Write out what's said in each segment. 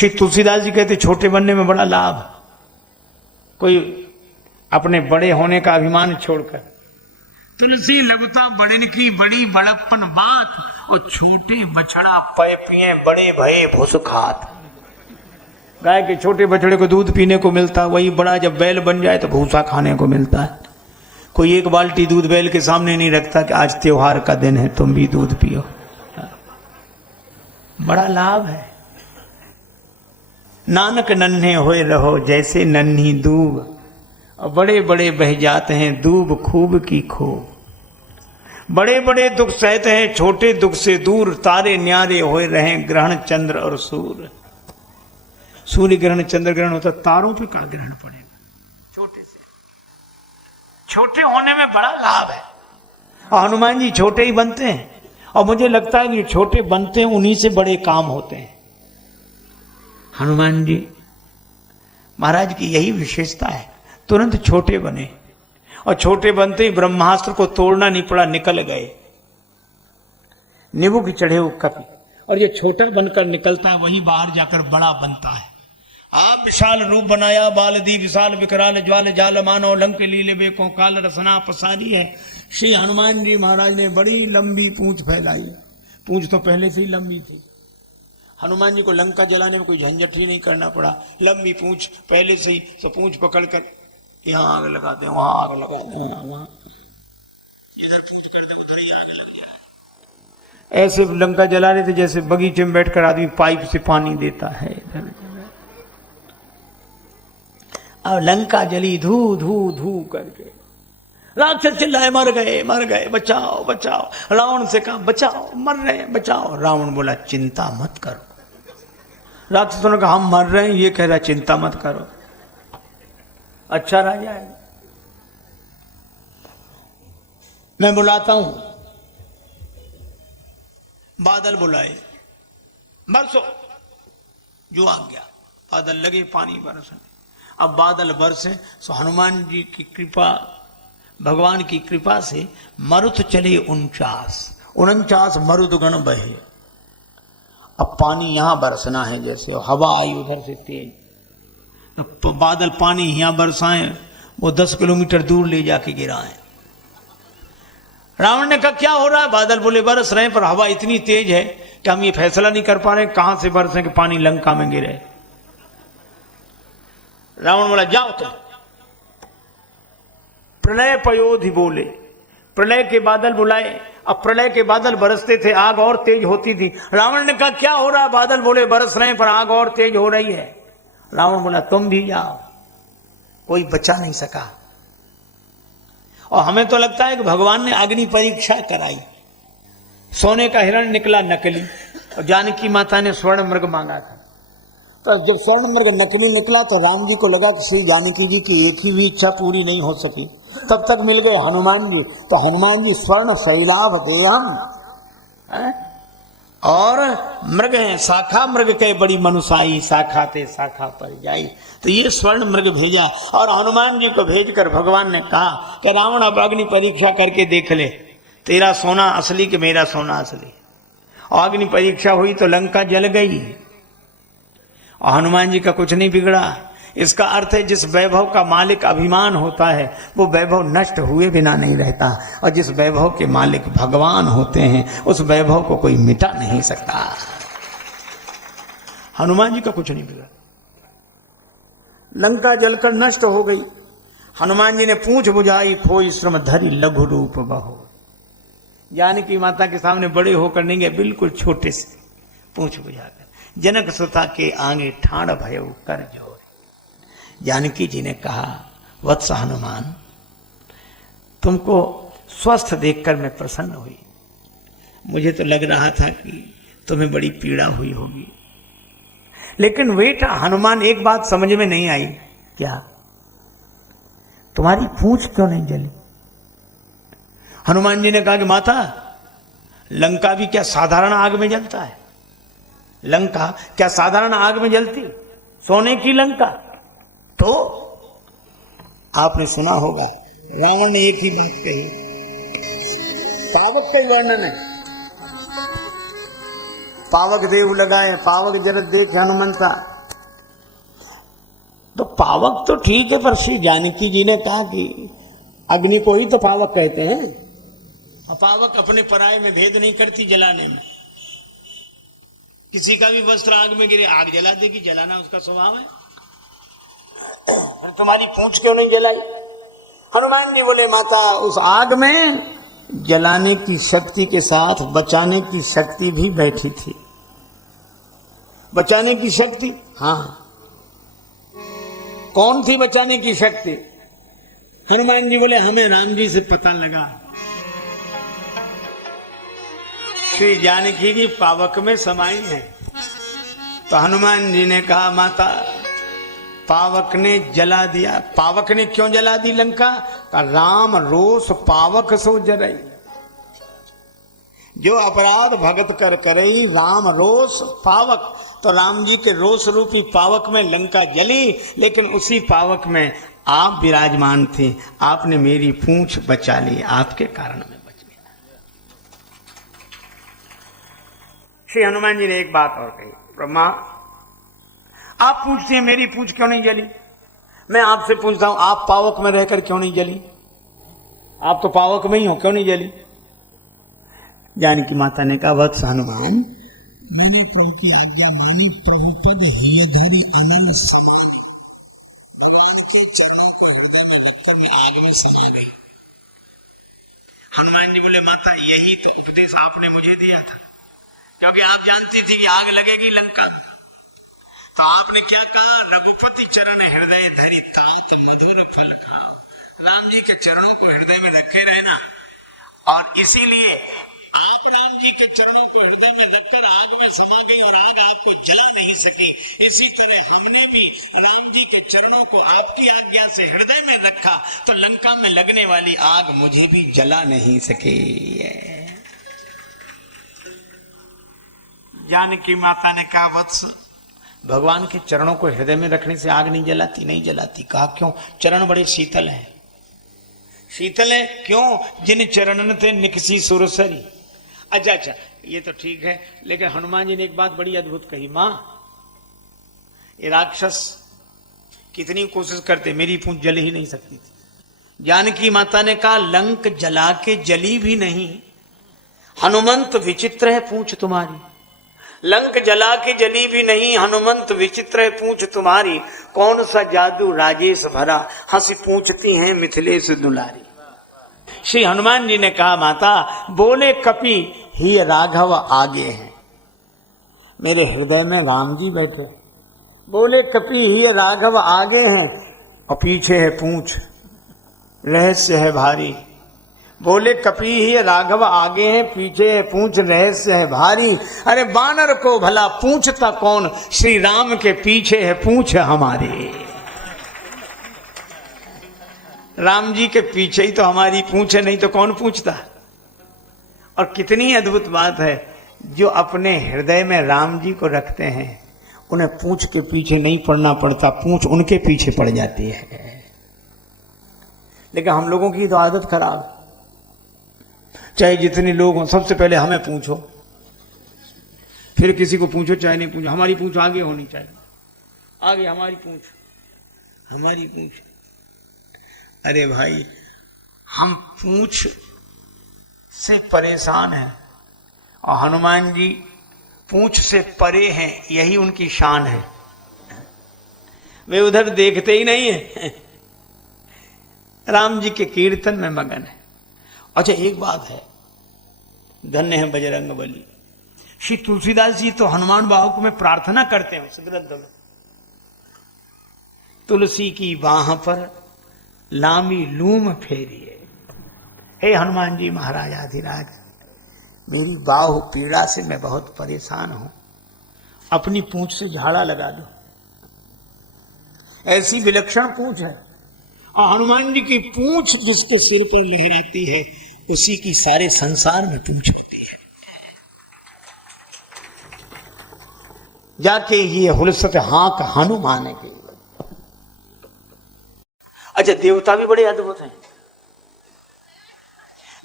श्री तुलसीदास जी कहते छोटे बनने में बड़ा लाभ, कोई अपने बड़े होने का अभिमान छोड़कर। तुलसी लघुता बड़न की बड़ी बड़प्पन बात, वो छोटे बछड़ा पय पिए बड़े भये भुस खात। गाय के छोटे बछड़े को दूध पीने को मिलता, वही बड़ा जब बैल बन जाए तो भूसा खाने को मिलता है। कोई एक बाल्टी दूध बैल के सामने नहीं रखता कि आज त्योहार का दिन है तुम भी दूध पियो। बड़ा लाभ है। नानक नन्हे होए रहो जैसे नन्ही दूब, और बड़े बड़े बह जाते हैं दूब खूब की खूब। बड़े बड़े दुख सहते हैं छोटे दुख से दूर, तारे न्यारे होए रहें ग्रहण चंद्र और सूर्य। सूर्य ग्रहण चंद्र ग्रहण होता, तारों पे का ग्रहण पड़ेगा? छोटे से छोटे होने में बड़ा लाभ है। और हनुमान जी छोटे ही बनते हैं, और मुझे लगता है कि छोटे बनते हैं उन्हीं से बड़े काम होते हैं। हनुमान जी महाराज की यही विशेषता है, तुरंत छोटे बने, और छोटे बनते ही ब्रह्मास्त्र को तोड़ना नहीं पड़ा, निकल गए। नींबू की चढ़े हुए कपी, और ये छोटा बनकर निकलता है, वही बाहर जाकर बड़ा बनता है। आप विशाल रूप बनाया बाल दी विशाल विकराल ज्वाल जाल मानो लंक लीले बेको काल रसना पसारी है। श्री हनुमान जी महाराज ने बड़ी लंबी पूंछ फैलाई। पूंछ तो पहले से ही लंबी थी, हनुमान जी को लंका जलाने में कोई झंझट ही नहीं करना पड़ा। लंबी पूंछ पहले से ही, तो पूंछ पकड़ कर यहाँ आग लगाते हैं, वहां आग लगाते हैं, वहां इधर पूंछ कर दे उधर ही आग लग जाए। ऐसे लंका जला रहे थे जैसे बगीचे में बैठकर आदमी पाइप से पानी देता है। इधर अब लंका जली धू धू धू करके, राक्षस चिल्लाए मर गए बचाओ बचाओ। रावण से कहा बचाओ, मर रहे हैं बचाओ। रावण बोला चिंता मत करो। राक्षसों ने कहा हम मर रहे हैं, ये कह रहा चिंता मत करो। अच्छा राजा है, मैं बुलाता हूं। बादल बुलाए, बरसो, जो आ गया। बादल लगे पानी बरसने। अब बादल बरसे तो हनुमान जी की कृपा, भगवान की कृपा से मरुत चले 49 मरुदगण बहे। अब पानी यहां बरसना है, जैसे हवा आई उधर से तेज, तो बादल पानी यहां बरसाए, वो 10 किलोमीटर दूर ले जाके गिराए। रावण ने कहा क्या हो रहा है? बादल बोले बरस रहे हैं, पर हवा इतनी तेज है कि हम ये फैसला नहीं कर पा रहे कहां से बरसे कि पानी लंका में गिरे। रावण बोला जाओ तुम। प्रलय पयोधि बोले, प्रलय के बादल बुलाए। अब प्रलय के बादल बरसते थे, आग और तेज होती थी। रावण ने कहा क्या हो रहा है? बादल बोले बरस रहे हैं पर आग और तेज हो रही है। रावण बोला तुम भी जाओ, कोई बचा नहीं सका। और हमें तो लगता है कि भगवान ने अग्नि परीक्षा कराई। सोने का हिरण निकला नकली, और जानकी माता ने स्वर्ण मृग मांगा था। तो जब स्वर्ण मृग नकली निकला तो राम जी को लगा कि श्री जानकी जी की एक ही भी इच्छा पूरी नहीं हो सकी। तब तक मिल गए हनुमान जी। तो हनुमान जी स्वर्ण शैलाभ देहम, और मृग है शाखा मृग के बड़ी मनुसाई, शाखा ते शाखा पर जाई। तो ये स्वर्ण मृग भेजा, और हनुमान जी को भेजकर भगवान ने कहा कि रावण अब अग्नि परीक्षा करके देख ले, तेरा सोना असली कि मेरा सोना असली। और अग्नि परीक्षा हुई तो लंका जल गई, और हनुमान जी का कुछ नहीं बिगड़ा। इसका अर्थ है जिस वैभव का मालिक अभिमान होता है वो वैभव नष्ट हुए बिना नहीं रहता, और जिस वैभव के मालिक भगवान होते हैं उस वैभव को कोई मिटा नहीं सकता। हनुमान जी का कुछ नहीं बिगड़ा। लंका जलकर नष्ट हो गई। हनुमान जी ने पूंछ बुझाई, खोई श्रम धरी लघु रूप बहो। जानकी माता के सामने बड़े होकर नहीं गए, बिल्कुल छोटे से पूंछ बुझाकर। जनक सुता के आगे ठाड़ भयो कर जोर। जानकी जी ने कहा वत्स हनुमान, तुमको स्वस्थ देखकर मैं प्रसन्न हुई। मुझे तो लग रहा था कि तुम्हें बड़ी पीड़ा हुई होगी। लेकिन बेटा हनुमान, एक बात समझ में नहीं आई। क्या? तुम्हारी पूंछ क्यों नहीं जली? हनुमान जी ने कहा कि माता, लंका भी क्या साधारण आग में जलता है? लंका क्या साधारण आग में जलती? सोने की लंका। तो आपने सुना होगा रावण ने एक ही बात कही, पावक का वर्णन है। पावक देव लगाए, पावक जरत देख हनुमंता, तो पावक तो ठीक है, पर श्री जानकी जी ने कहा कि अग्नि को ही तो पावक कहते हैं। पावक अपने पराये में भेद नहीं करती जलाने में। किसी का भी वस्त्र आग में गिरे, आग जला देगी, जलाना उसका स्वभाव है। तुम्हारी पूंछ क्यों नहीं जलाई? हनुमान जी बोले माता उस आग में जलाने की शक्ति के साथ बचाने की शक्ति भी बैठी थी। बचाने की शक्ति, हाँ, कौन थी बचाने की शक्ति? हनुमान जी बोले हमें राम जी से पता लगा श्री जानकी की पावक में समाई है। तो हनुमान जी ने कहा माता पावक ने जला दिया। पावक ने क्यों जला दी लंका? का राम रोष पावक सो जरई। जो अपराध भगत कर करई राम रोष पावक। तो राम जी के रोष रूपी पावक में लंका जली, लेकिन उसी पावक में आप विराजमान थे। आपने मेरी पूंछ बचा ली, आपके कारण में बच गया। श्री हनुमान जी ने एक बात और कही, ब्रह्मा आप पूछती हैं मेरी पूंछ क्यों नहीं जली? मैं आपसे पूछता हूं आप पावक में रहकर क्यों नहीं जली? आप तो पावक में ही हो, क्यों नहीं जली? जानकी माता ने कहा वत्स हनुमान मैंने क्योंकि आज्ञा मानी, प्रभु पद हियधरि अनल समान। भगवान के चरणों को हृदय में रखकर मैं आग में समा गई। हनुमान जी बोले माता यही तो उपदेश आपने मुझे दिया था, क्योंकि आप जानती थी कि आग लगेगी लंका में। तो आपने क्या कहा? रघुपति चरण हृदय धरि तात मधुर फल खाओ। राम जी के चरणों को हृदय में रखे रहना। और इसीलिए आप राम जी के चरणों को हृदय में रखकर आग में समा गई और आग आपको जला नहीं सकी। इसी तरह हमने भी राम जी के चरणों को आपकी आज्ञा से हृदय में रखा, तो लंका में लगने वाली आग मुझे भी जला नहीं सकी। जानकी माता ने कहा वत्स भगवान के चरणों को हृदय में रखने से आग नहीं जलाती? नहीं जलाती। कहा क्यों? चरण बड़े शीतल हैं। शीतल है क्यों? जिन चरणन थे निकसी सुरसरी। अच्छा, ये तो ठीक है, लेकिन हनुमान जी ने एक बात बड़ी अद्भुत कही, मां ये राक्षस कितनी कोशिश करते मेरी पूंछ जल ही नहीं सकती थी। जानकी माता ने कहा लंक जला के जली भी नहीं। हनुमंत विचित्र है पूंछ तुम्हारी। लंक जला के जली भी नहीं, हनुमंत विचित्र है पूंछ तुम्हारी। कौन सा जादू राजेश भरा, हंसी पूछती हैं मिथिलेश दुलारी। श्री हनुमान जी ने कहा माता बोले कपि ही राघव आगे हैं। मेरे हृदय में राम जी बैठे। बोले कपि ही राघव आगे हैं और पीछे है पूंछ, रहस्य है भारी। बोले कपि ही राघव आगे हैं, पीछे है पूंछ, रहस्य है भारी। अरे बानर को भला पूछता कौन, श्री राम के पीछे है पूंछ हमारे। राम जी के पीछे ही तो हमारी पूंछ है, नहीं तो कौन पूछता। और कितनी अद्भुत बात है, जो अपने हृदय में राम जी को रखते हैं उन्हें पूंछ के पीछे नहीं पड़ना पड़ता, पूंछ उनके पीछे पड़ जाती है। लेकिन हम लोगों की तो आदत खराब, चाहे जितने लोग हों सबसे पहले हमें पूछो, फिर किसी को पूछो चाहे नहीं पूछो। हमारी पूंछ आगे होनी चाहिए, आगे हमारी पूंछ, हमारी पूंछ। अरे भाई हम पूंछ से परेशान हैं और हनुमान जी पूंछ से परे हैं, यही उनकी शान है। वे उधर देखते ही नहीं है, राम जी के कीर्तन में मगन है। अच्छा एक बात है, धन्य है बजरंग बली। श्री तुलसीदास जी तो हनुमान बाहु में प्रार्थना करते हैं उस ग्रंथ में, तुलसी की बाह पर लामी लूम फेरिए। हे हनुमान जी महाराज आधिराज, मेरी बाहु पीड़ा से मैं बहुत परेशान हूं, अपनी पूंछ से झाड़ा लगा दो। ऐसी विलक्षण पूंछ है, और हनुमान जी की पूंछ जिसके सिर पर लहराती है उसी की सारे संसार में पूंछ होती है। जाके ये हुलसत हाँक हनुमान के। अच्छा देवता भी बड़े अद्भुत हैं।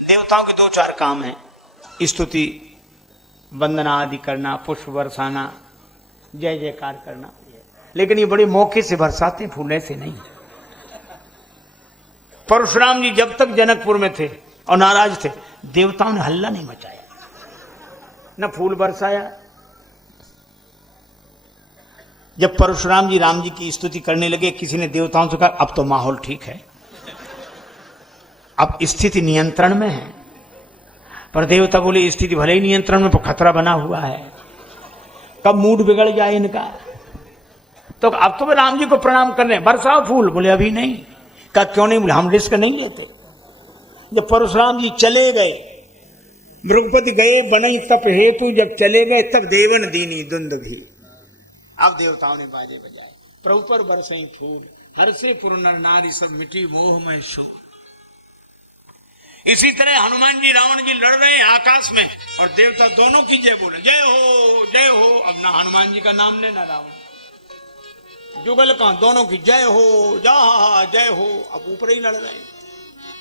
देवताओं के दो चार काम हैं, स्तुति वंदना आदि करना, पुष्प बरसाना, जय जयकार करना। लेकिन ये बड़े मौके से बरसाते फूल, ऐसे नहीं। परशुराम जी जब तक जनकपुर में थे और नाराज थे, देवताओं ने हल्ला नहीं मचाया, न फूल बरसाया। जब परशुराम जी राम जी की स्तुति करने लगे, किसी ने देवताओं से कहा अब तो माहौल ठीक है, अब स्थिति नियंत्रण में है। पर देवता बोले स्थिति भले ही नियंत्रण में, पर खतरा बना हुआ है, कब मूड बिगड़ जाए इनका। तो अब तो वे राम जी को प्रणाम कर रहे हैं, बरसाओ फूल। बोले अभी नहीं। कहा क्यों नहीं? बोले हम रिस्क नहीं लेते। जब परशुराम जी चले गए, मृगपति गए बनई तप हेतु, जब चले गए तब देवन दीनी दुंद भी। अब देवताओं ने बाजे बजाए, प्रभु पर बरसई फूल, हर से पुर नर नारी सब मिटी मोह में शोक। इसी तरह हनुमान जी रावण जी लड़ रहे हैं आकाश में, और देवता दोनों की जय बोले, जय हो जय हो। अब ना हनुमान जी का नाम लेना रावण, जुगल का दोनों की जय हो, जा जय हो। अब ऊपर ही लड़ रहे हैं।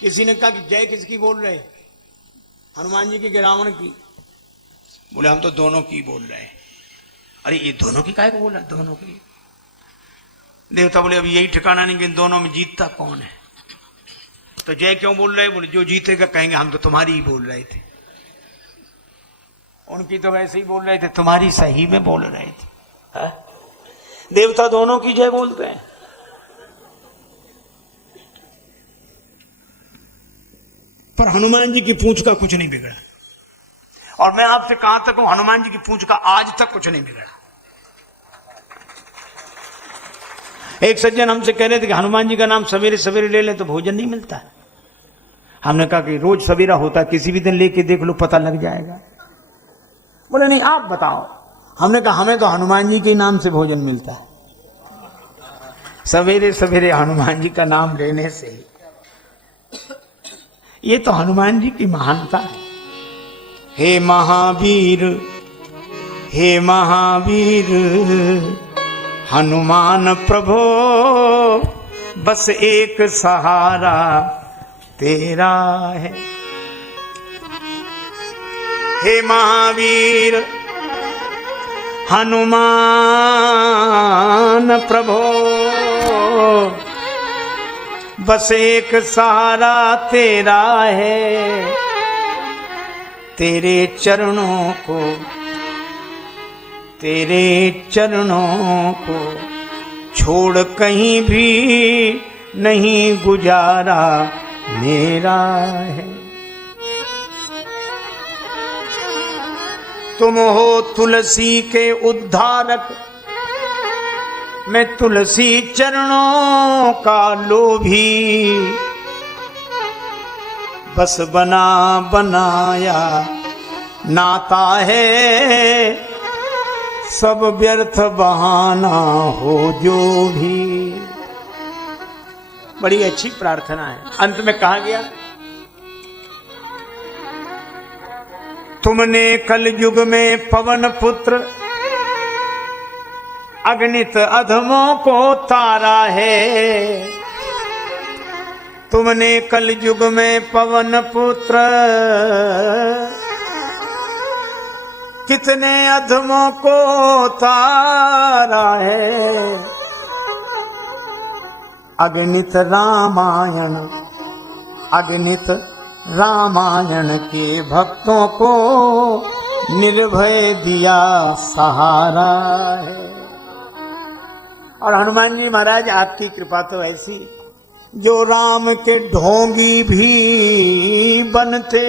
किसी ने कहा कि जय किसकी बोल रहे, हनुमान जी की कि रावण की? बोले हम तो दोनों की बोल रहे हैं। अरे ये दोनों की काहे को बोला? दोनों की। देवता बोले अब यही ठिकाना नहीं कि इन दोनों में जीतता कौन है। तो जय क्यों बोल रहे? बोले जो जीतेगा कहेंगे हम तो तुम्हारी ही बोल रहे थे। उनकी तो वैसे ही बोल रहे थे, तुम्हारी सही में बोल रहे थे। हा? देवता दोनों की जय बोलते हैं। पर हनुमान जी की पूंछ का कुछ नहीं बिगड़ा। और मैं आपसे कहां तक हूं, हनुमान जी की पूंछ का आज तक कुछ नहीं बिगड़ा। एक सज्जन हमसे कह रहे थे कि हनुमान जी का नाम सवेरे सवेरे ले लें तो भोजन नहीं मिलता। हमने कहा कि रोज सवेरा होता है, किसी भी दिन लेके देख लो, पता लग जाएगा। बोले नहीं आप बताओ। हमने कहा हमें तो हनुमान जी के नाम से भोजन मिलता है, सवेरे सवेरे हनुमान जी का नाम लेने से ही। ये तो हनुमान जी की महानता है। हे महावीर, हे महावीर हनुमान प्रभो, बस एक सहारा तेरा है। हे महावीर हनुमान प्रभो, बस एक सहारा तेरा है। तेरे चरणों को, तेरे चरणों को छोड़ कहीं भी नहीं गुजारा मेरा है। तुम हो तुलसी के उद्धारक, मैं तुलसी चरणों का लोभी। बस बना बनाया नाता है, सब व्यर्थ बहाना हो जो भी। बड़ी अच्छी प्रार्थना है। अंत में कहा गया, तुमने कल युग में पवन पुत्र अगणित अधमों को तारा है। तुमने कल युग में पवन पुत्र कितने अधमों को तारा है। अगणित रामायण, अगणित रामायण के भक्तों को निर्भय दिया सहारा है। और हनुमान जी महाराज आपकी कृपा तो ऐसी, जो राम के ढोंगी भी बनते,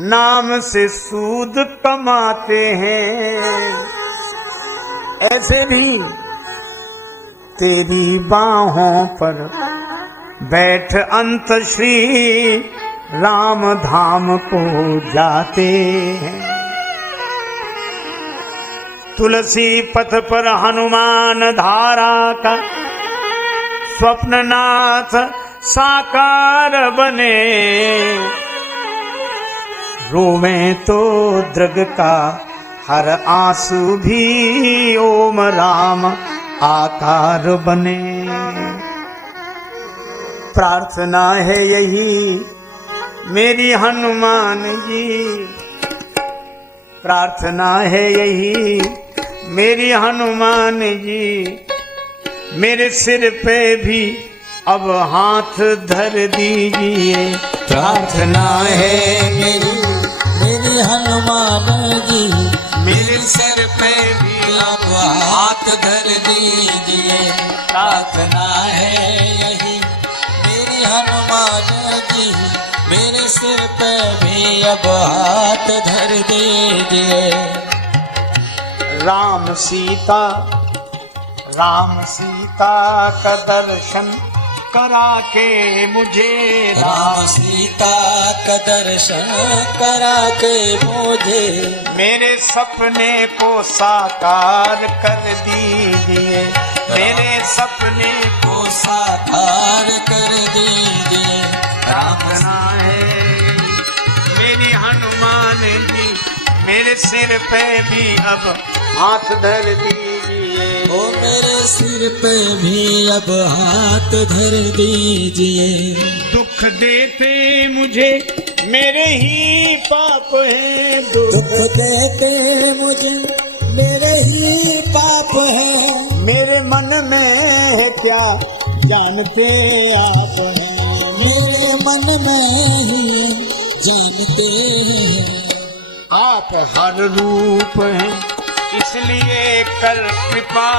नाम से सूद कमाते हैं, ऐसे भी तेरी बाहों पर बैठ अंत श्री राम धाम को जाते हैं। तुलसी पथ पर हनुमान धारा का स्वप्ननाथ साकार बने। रोवे तो दृग का हर आंसू भी ओम राम आकार बने। प्रार्थना है यही मेरी हनुमान जी, प्रार्थना है यही मेरी हनुमान जी मेरे सिर पे भी अब हाथ धर दीजिए। प्रार्थना है मेरी हनुमान जी मेरे सिर पे भी अब हाथ धर दीजिए। प्रार्थना है यही मेरी हनुमान जी मेरे सिर पे भी अब हाथ धर दीजिए। राम सीता का दर्शन करा के मुझे, राम सीता का दर्शन करा के मुझे मेरे सपने को साकार कर दीजिए। मेरे सपने को साकार कर दीजिए। प्रार्थना है मेरी हनुमान जी मेरे सिर पे भी अब हाथ धर दीजिए। ओ मेरे सिर पे भी अब हाथ धर दीजिए। दुख देते मुझे मेरे ही पाप हैं, दुख देते मुझे मेरे ही पाप है। मेरे मन में है क्या जानते आप हैं, मेरे मन में ही जानते हैं। आप हर रूप हैं इसलिए कर कृपा,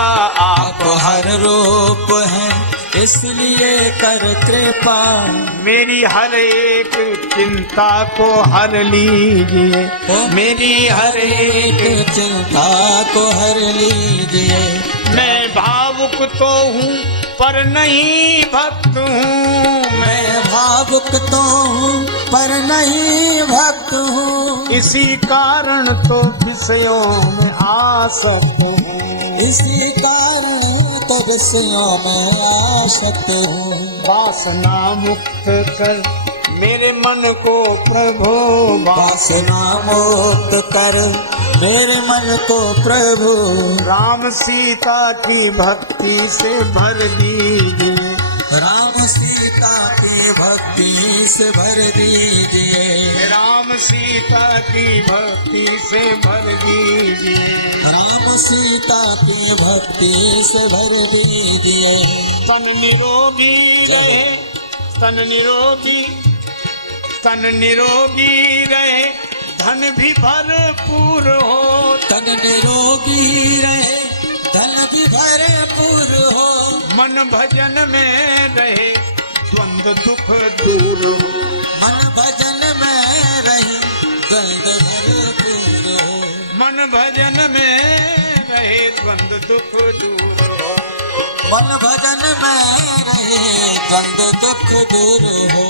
आप हर रूप हैं इसलिए कर कृपा। मेरी हर एक चिंता को हर लीजिए। मेरी हर एक चिंता को हर लीजिए। मैं भावुक तो हूँ पर नहीं भक्त हूँ, मैं भावुक तो हूँ पर नहीं भक्त हूँ। इसी कारण तो विषयों में आसक्त हूँ, इसी कारण तो विषयों में आसक्त हूँ। वासना मुक्त कर मेरे मन को प्रभु, वासना मुक्त कर मेरे मन को प्रभु। राम सीता की भक्ति से भर दीजिए। राम सीता की भक्ति से भर दीजिए। राम सीता की भक्ति से भर दीजिए। राम सीता की भक्ति से भर दीजिए। तन निरोगी रहे, तन निरोगी, तन निरोगी रहे, धन भी भरपूर हो। तन निरोगी रहे, धन भी भरपूर हो। मन भजन में रहे, द्वंद्व दुख दूर हो। मन भजन में रहे, द्वंद्व भरपूर हो। मन भजन में रहे, द्वंद्व दुख दूर हो। मन भजन में रहे, द्वंद्व दुख दूर हो।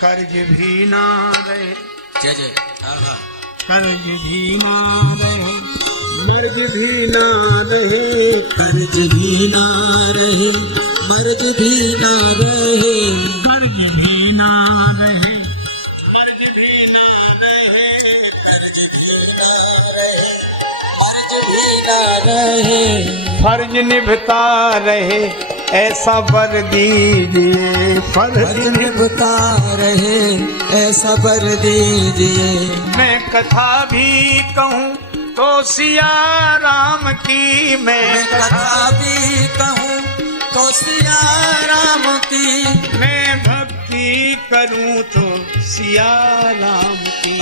कर्ज भी ना रहे, जय जय। कर्ज भी ना रहे, मर्ज भी ना रहे, कर्ज भी ना रहे, मर्ज भी ना रहे। कर्ज भी ना रहे, मर्ज भी ना रहे, कर्ज भी ना रहे। फर्ज निभता रहे ऐसा वर दीजिए। फर्ज निभता रहे ऐसा वर दीजिए। मैं कथा भी कहूँ तो सिया राम की, मैं कथा भी कहूँ तो सिया राम की। मैं भक्ति करूँ तो सिया राम की।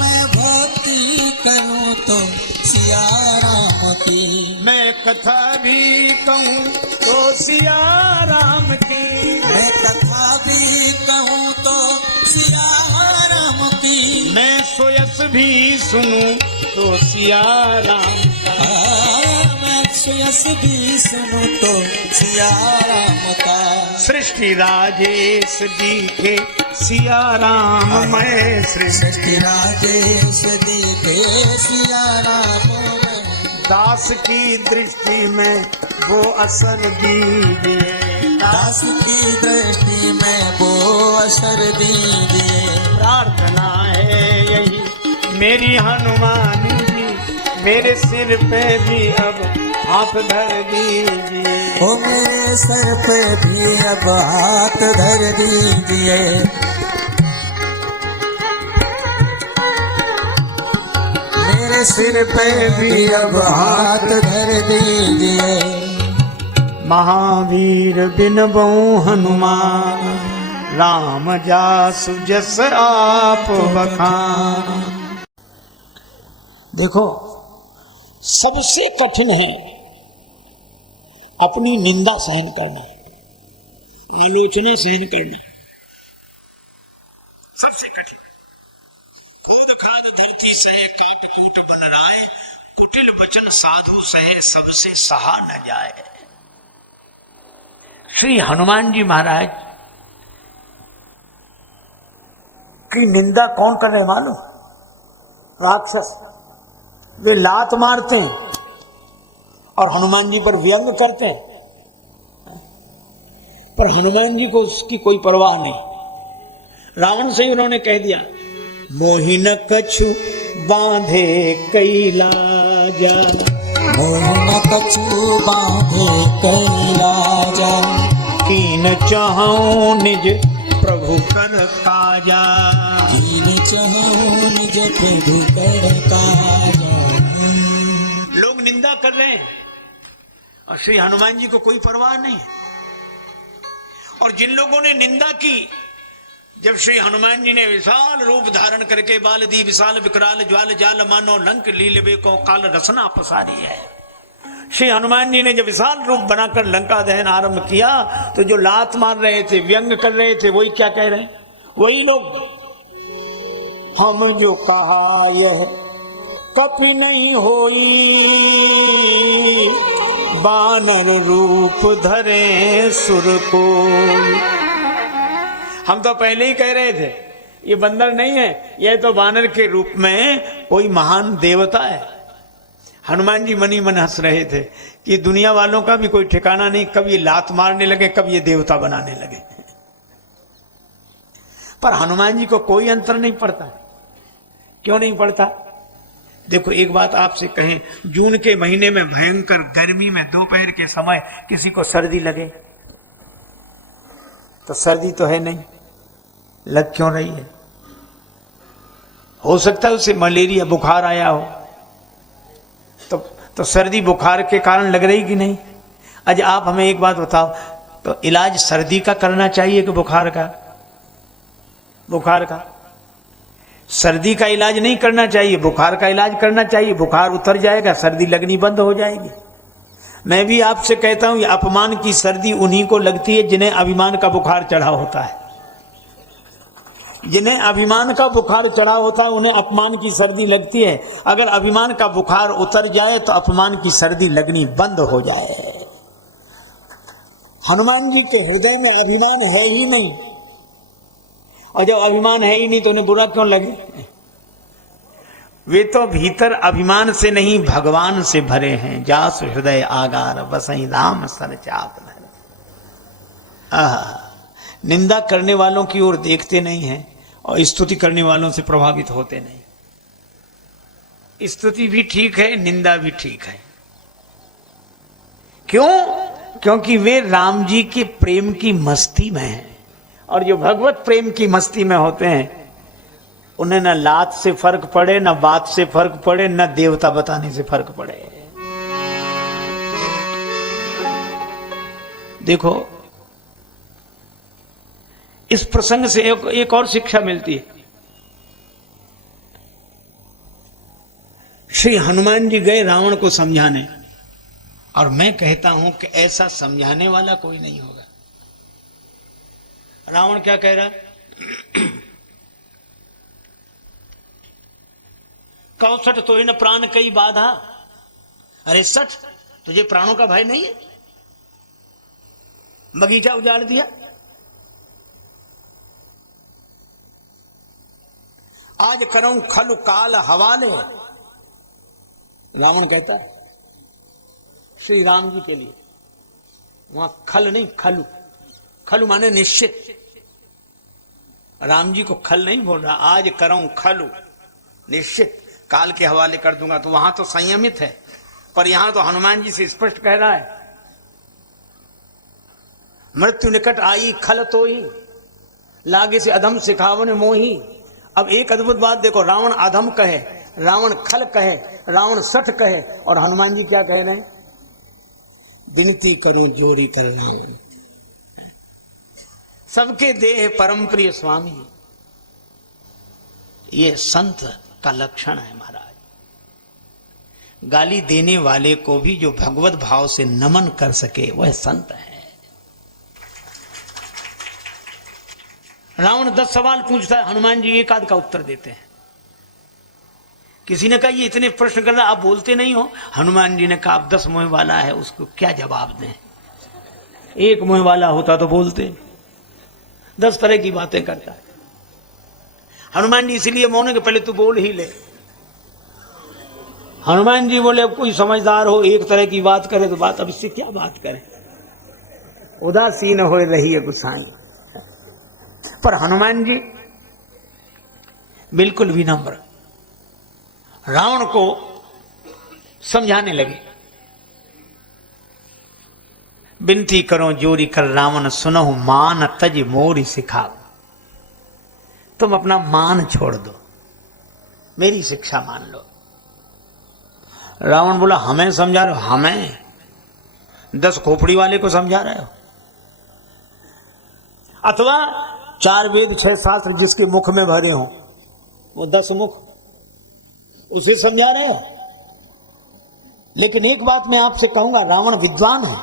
मैं भक्ति करूँ तो सिया राम की। मैं कथा भी कहूँ तो सिया राम की। मैं कथा भी कहूँ तो सिया राम की। मैं सोयस भी सुनूं तो सिया राम का। मैं सोयस भी सुनूं तो सिया राम का। सृष्टि राजेश दिखे सिया राम, मैं सृष्टि राजेश दिखे सिया राम मैं। दास की दृष्टि में वो असर दीजिए। दास की दृष्टि में वो असर दीजिए। प्रार्थना है यही मेरी हनुमान जी मेरे सिर पे भी अब हाथ धर दीजिए। ओ मेरे सर पे भी अब हाथ धर दीजिए। मेरे सिर पे भी अब हाथ धर दीजिए। महावीर बिन बहु हनुमान, राम जासु जस आप बखान। देखो, सबसे कठिन है अपनी निंदा सहन करना, आलोचना सहन करना, सबसे कठिन। खुद खाद धरती सहे, काट मूट बन राय, कुटिल वचन साधु सहे, सबसे सहा न जाए। श्री हनुमान जी महाराज की निंदा कौन कर रहे मालूम? राक्षस। वे लात मारते हैं और हनुमान जी पर व्यंग करते हैं, पर हनुमान जी को उसकी कोई परवाह नहीं। रावण से उन्होंने कह दिया, मोहिन कछु बांधे कैलाजा, मोहिन कछु बांधे कैलाजा, कीन चाहूं निज प्रभु कर काजा, कीन चाहूं निज प्रभु कर काजा। लोग निंदा कर रहे हैं और श्री हनुमान जी को कोई परवाह नहीं। और जिन लोगों ने निंदा की, जब श्री हनुमान जी ने विशाल रूप धारण करके बाल दी विशाल विकराल ज्वाल जाल मानो लंक लीलबे को काल रसना पसारी है। श्री हनुमान जी ने जब विशाल रूप बनाकर लंका दहन आरंभ किया, तो जो लात मार रहे थे, व्यंग कर रहे थे, वही क्या कह रहे हैं? वही लोग, हम जो कहा यह कपि नहीं होई, बानर रूप धरे सुर को। हम तो पहले ही कह रहे थे ये बंदर नहीं है, यह तो बानर के रूप में कोई महान देवता है। हनुमान जी मनी मन हंस रहे थे कि दुनिया वालों का भी कोई ठिकाना नहीं, कब ये लात मारने लगे, कब ये देवता बनाने लगे। पर हनुमान जी को कोई अंतर नहीं पड़ता। क्यों नहीं पड़ता? देखो, एक बात आपसे कहें, जून के महीने में भयंकर गर्मी में दोपहर के समय किसी को सर्दी लगे तो सर्दी तो है नहीं, लग क्यों रही है? हो सकता है उसे मलेरिया बुखार आया हो, तो सर्दी बुखार के कारण लग रही कि नहीं? आज आप हमें एक बात बताओ, तो इलाज सर्दी का करना चाहिए कि बुखार का? बुखार का। सर्दी का इलाज नहीं करना चाहिए, बुखार का इलाज करना चाहिए। बुखार उतर जाएगा, सर्दी लगनी बंद हो जाएगी। मैं भी आपसे कहता हूं, ये अपमान की सर्दी उन्हीं को लगती है जिन्हें अभिमान का बुखार चढ़ा होता है। जिन्हें अभिमान का बुखार चढ़ा होता है उन्हें अपमान की सर्दी लगती है। अगर अभिमान का बुखार उतर जाए तो अपमान की सर्दी लगनी बंद हो जाए। हनुमान जी के हृदय में अभिमान है ही नहीं, और जब अभिमान है ही नहीं तो उन्हें बुरा क्यों लगे? वे तो भीतर अभिमान से नहीं, भगवान से भरे हैं। जास हृदय आगार बसई राम सर चाप। निंदा करने वालों की ओर देखते नहीं हैं और स्तुति करने वालों से प्रभावित होते नहीं। स्तुति भी ठीक है, निंदा भी ठीक है। क्यों? क्योंकि वे राम जी के प्रेम की मस्ती में हैं, और जो भगवत प्रेम की मस्ती में होते हैं उन्हें न लात से फर्क पड़े, न बात से फर्क पड़े, न देवता बताने से फर्क पड़े। देखो, इस प्रसंग से एक और शिक्षा मिलती है। श्री हनुमान जी गए रावण को समझाने, और मैं कहता हूं कि ऐसा समझाने वाला कोई नहीं होगा। रावण क्या कह रहा? कहो सठ तो ही न प्राण कई बाधा। अरे सठ, तुझे प्राणों का भय नहीं है? बगीचा उजाड़ दिया, आज करूं खल काल हवाले। रावण कहता है श्री राम जी के लिए, वहां खल नहीं खलु, खलु माने निश्चित। राम जी को खल नहीं बोल रहा, आज करूं खलु, निश्चित काल के हवाले कर दूंगा। तो वहां तो संयमित है, पर यहां तो हनुमान जी से स्पष्ट कह रहा है मृत्यु निकट आई खल तो ही, लागे से अधम सिखावन मोही। अब एक अद्भुत बात देखो, रावण अधम कहे रावण खल कहे, रावण सठ कहे, और हनुमान जी क्या कह रहे हैं? विनती करो जोरी कर रावण, सबके देह परम प्रिय स्वामी। ये संत का लक्षण है महाराज। गाली देने वाले को भी जो भगवत भाव से नमन कर सके वह संत है। रावण 10 सवाल पूछता है, हनुमान जी एक आध का उत्तर देते हैं। किसी ने कहा ये इतने प्रश्न कर रहा आप बोलते नहीं हो। हनुमान जी ने कहा आप 10 मुंह वाला है, उसको क्या जवाब दें? एक मुंह वाला होता तो बोलते। 10 तरह की बातें करता है हनुमान जी, इसलिए मौन है कि पहले तू बोल ही ले। हनुमान जी बोले अब कोई समझदार हो एक तरह की बात करे तो बात, अब इससे क्या बात करें? उदासीन हो रही है गुस्साई। पर हनुमान जी बिल्कुल विनम्र रावण को समझाने लगे। विनती करो जोरी कर रावण, सुनहु मान तज मोरी सिखाओ। तुम अपना मान छोड़ दो, मेरी शिक्षा मान लो। रावण बोला हमें समझा रहे हो? हमें 10 खोपड़ी वाले को समझा रहे हो? अथवा 4 वेद 6 शास्त्र जिसके मुख में भरे हो, वो 10 मुख, उसे समझा रहे हो? लेकिन एक बात मैं आपसे कहूंगा, रावण विद्वान है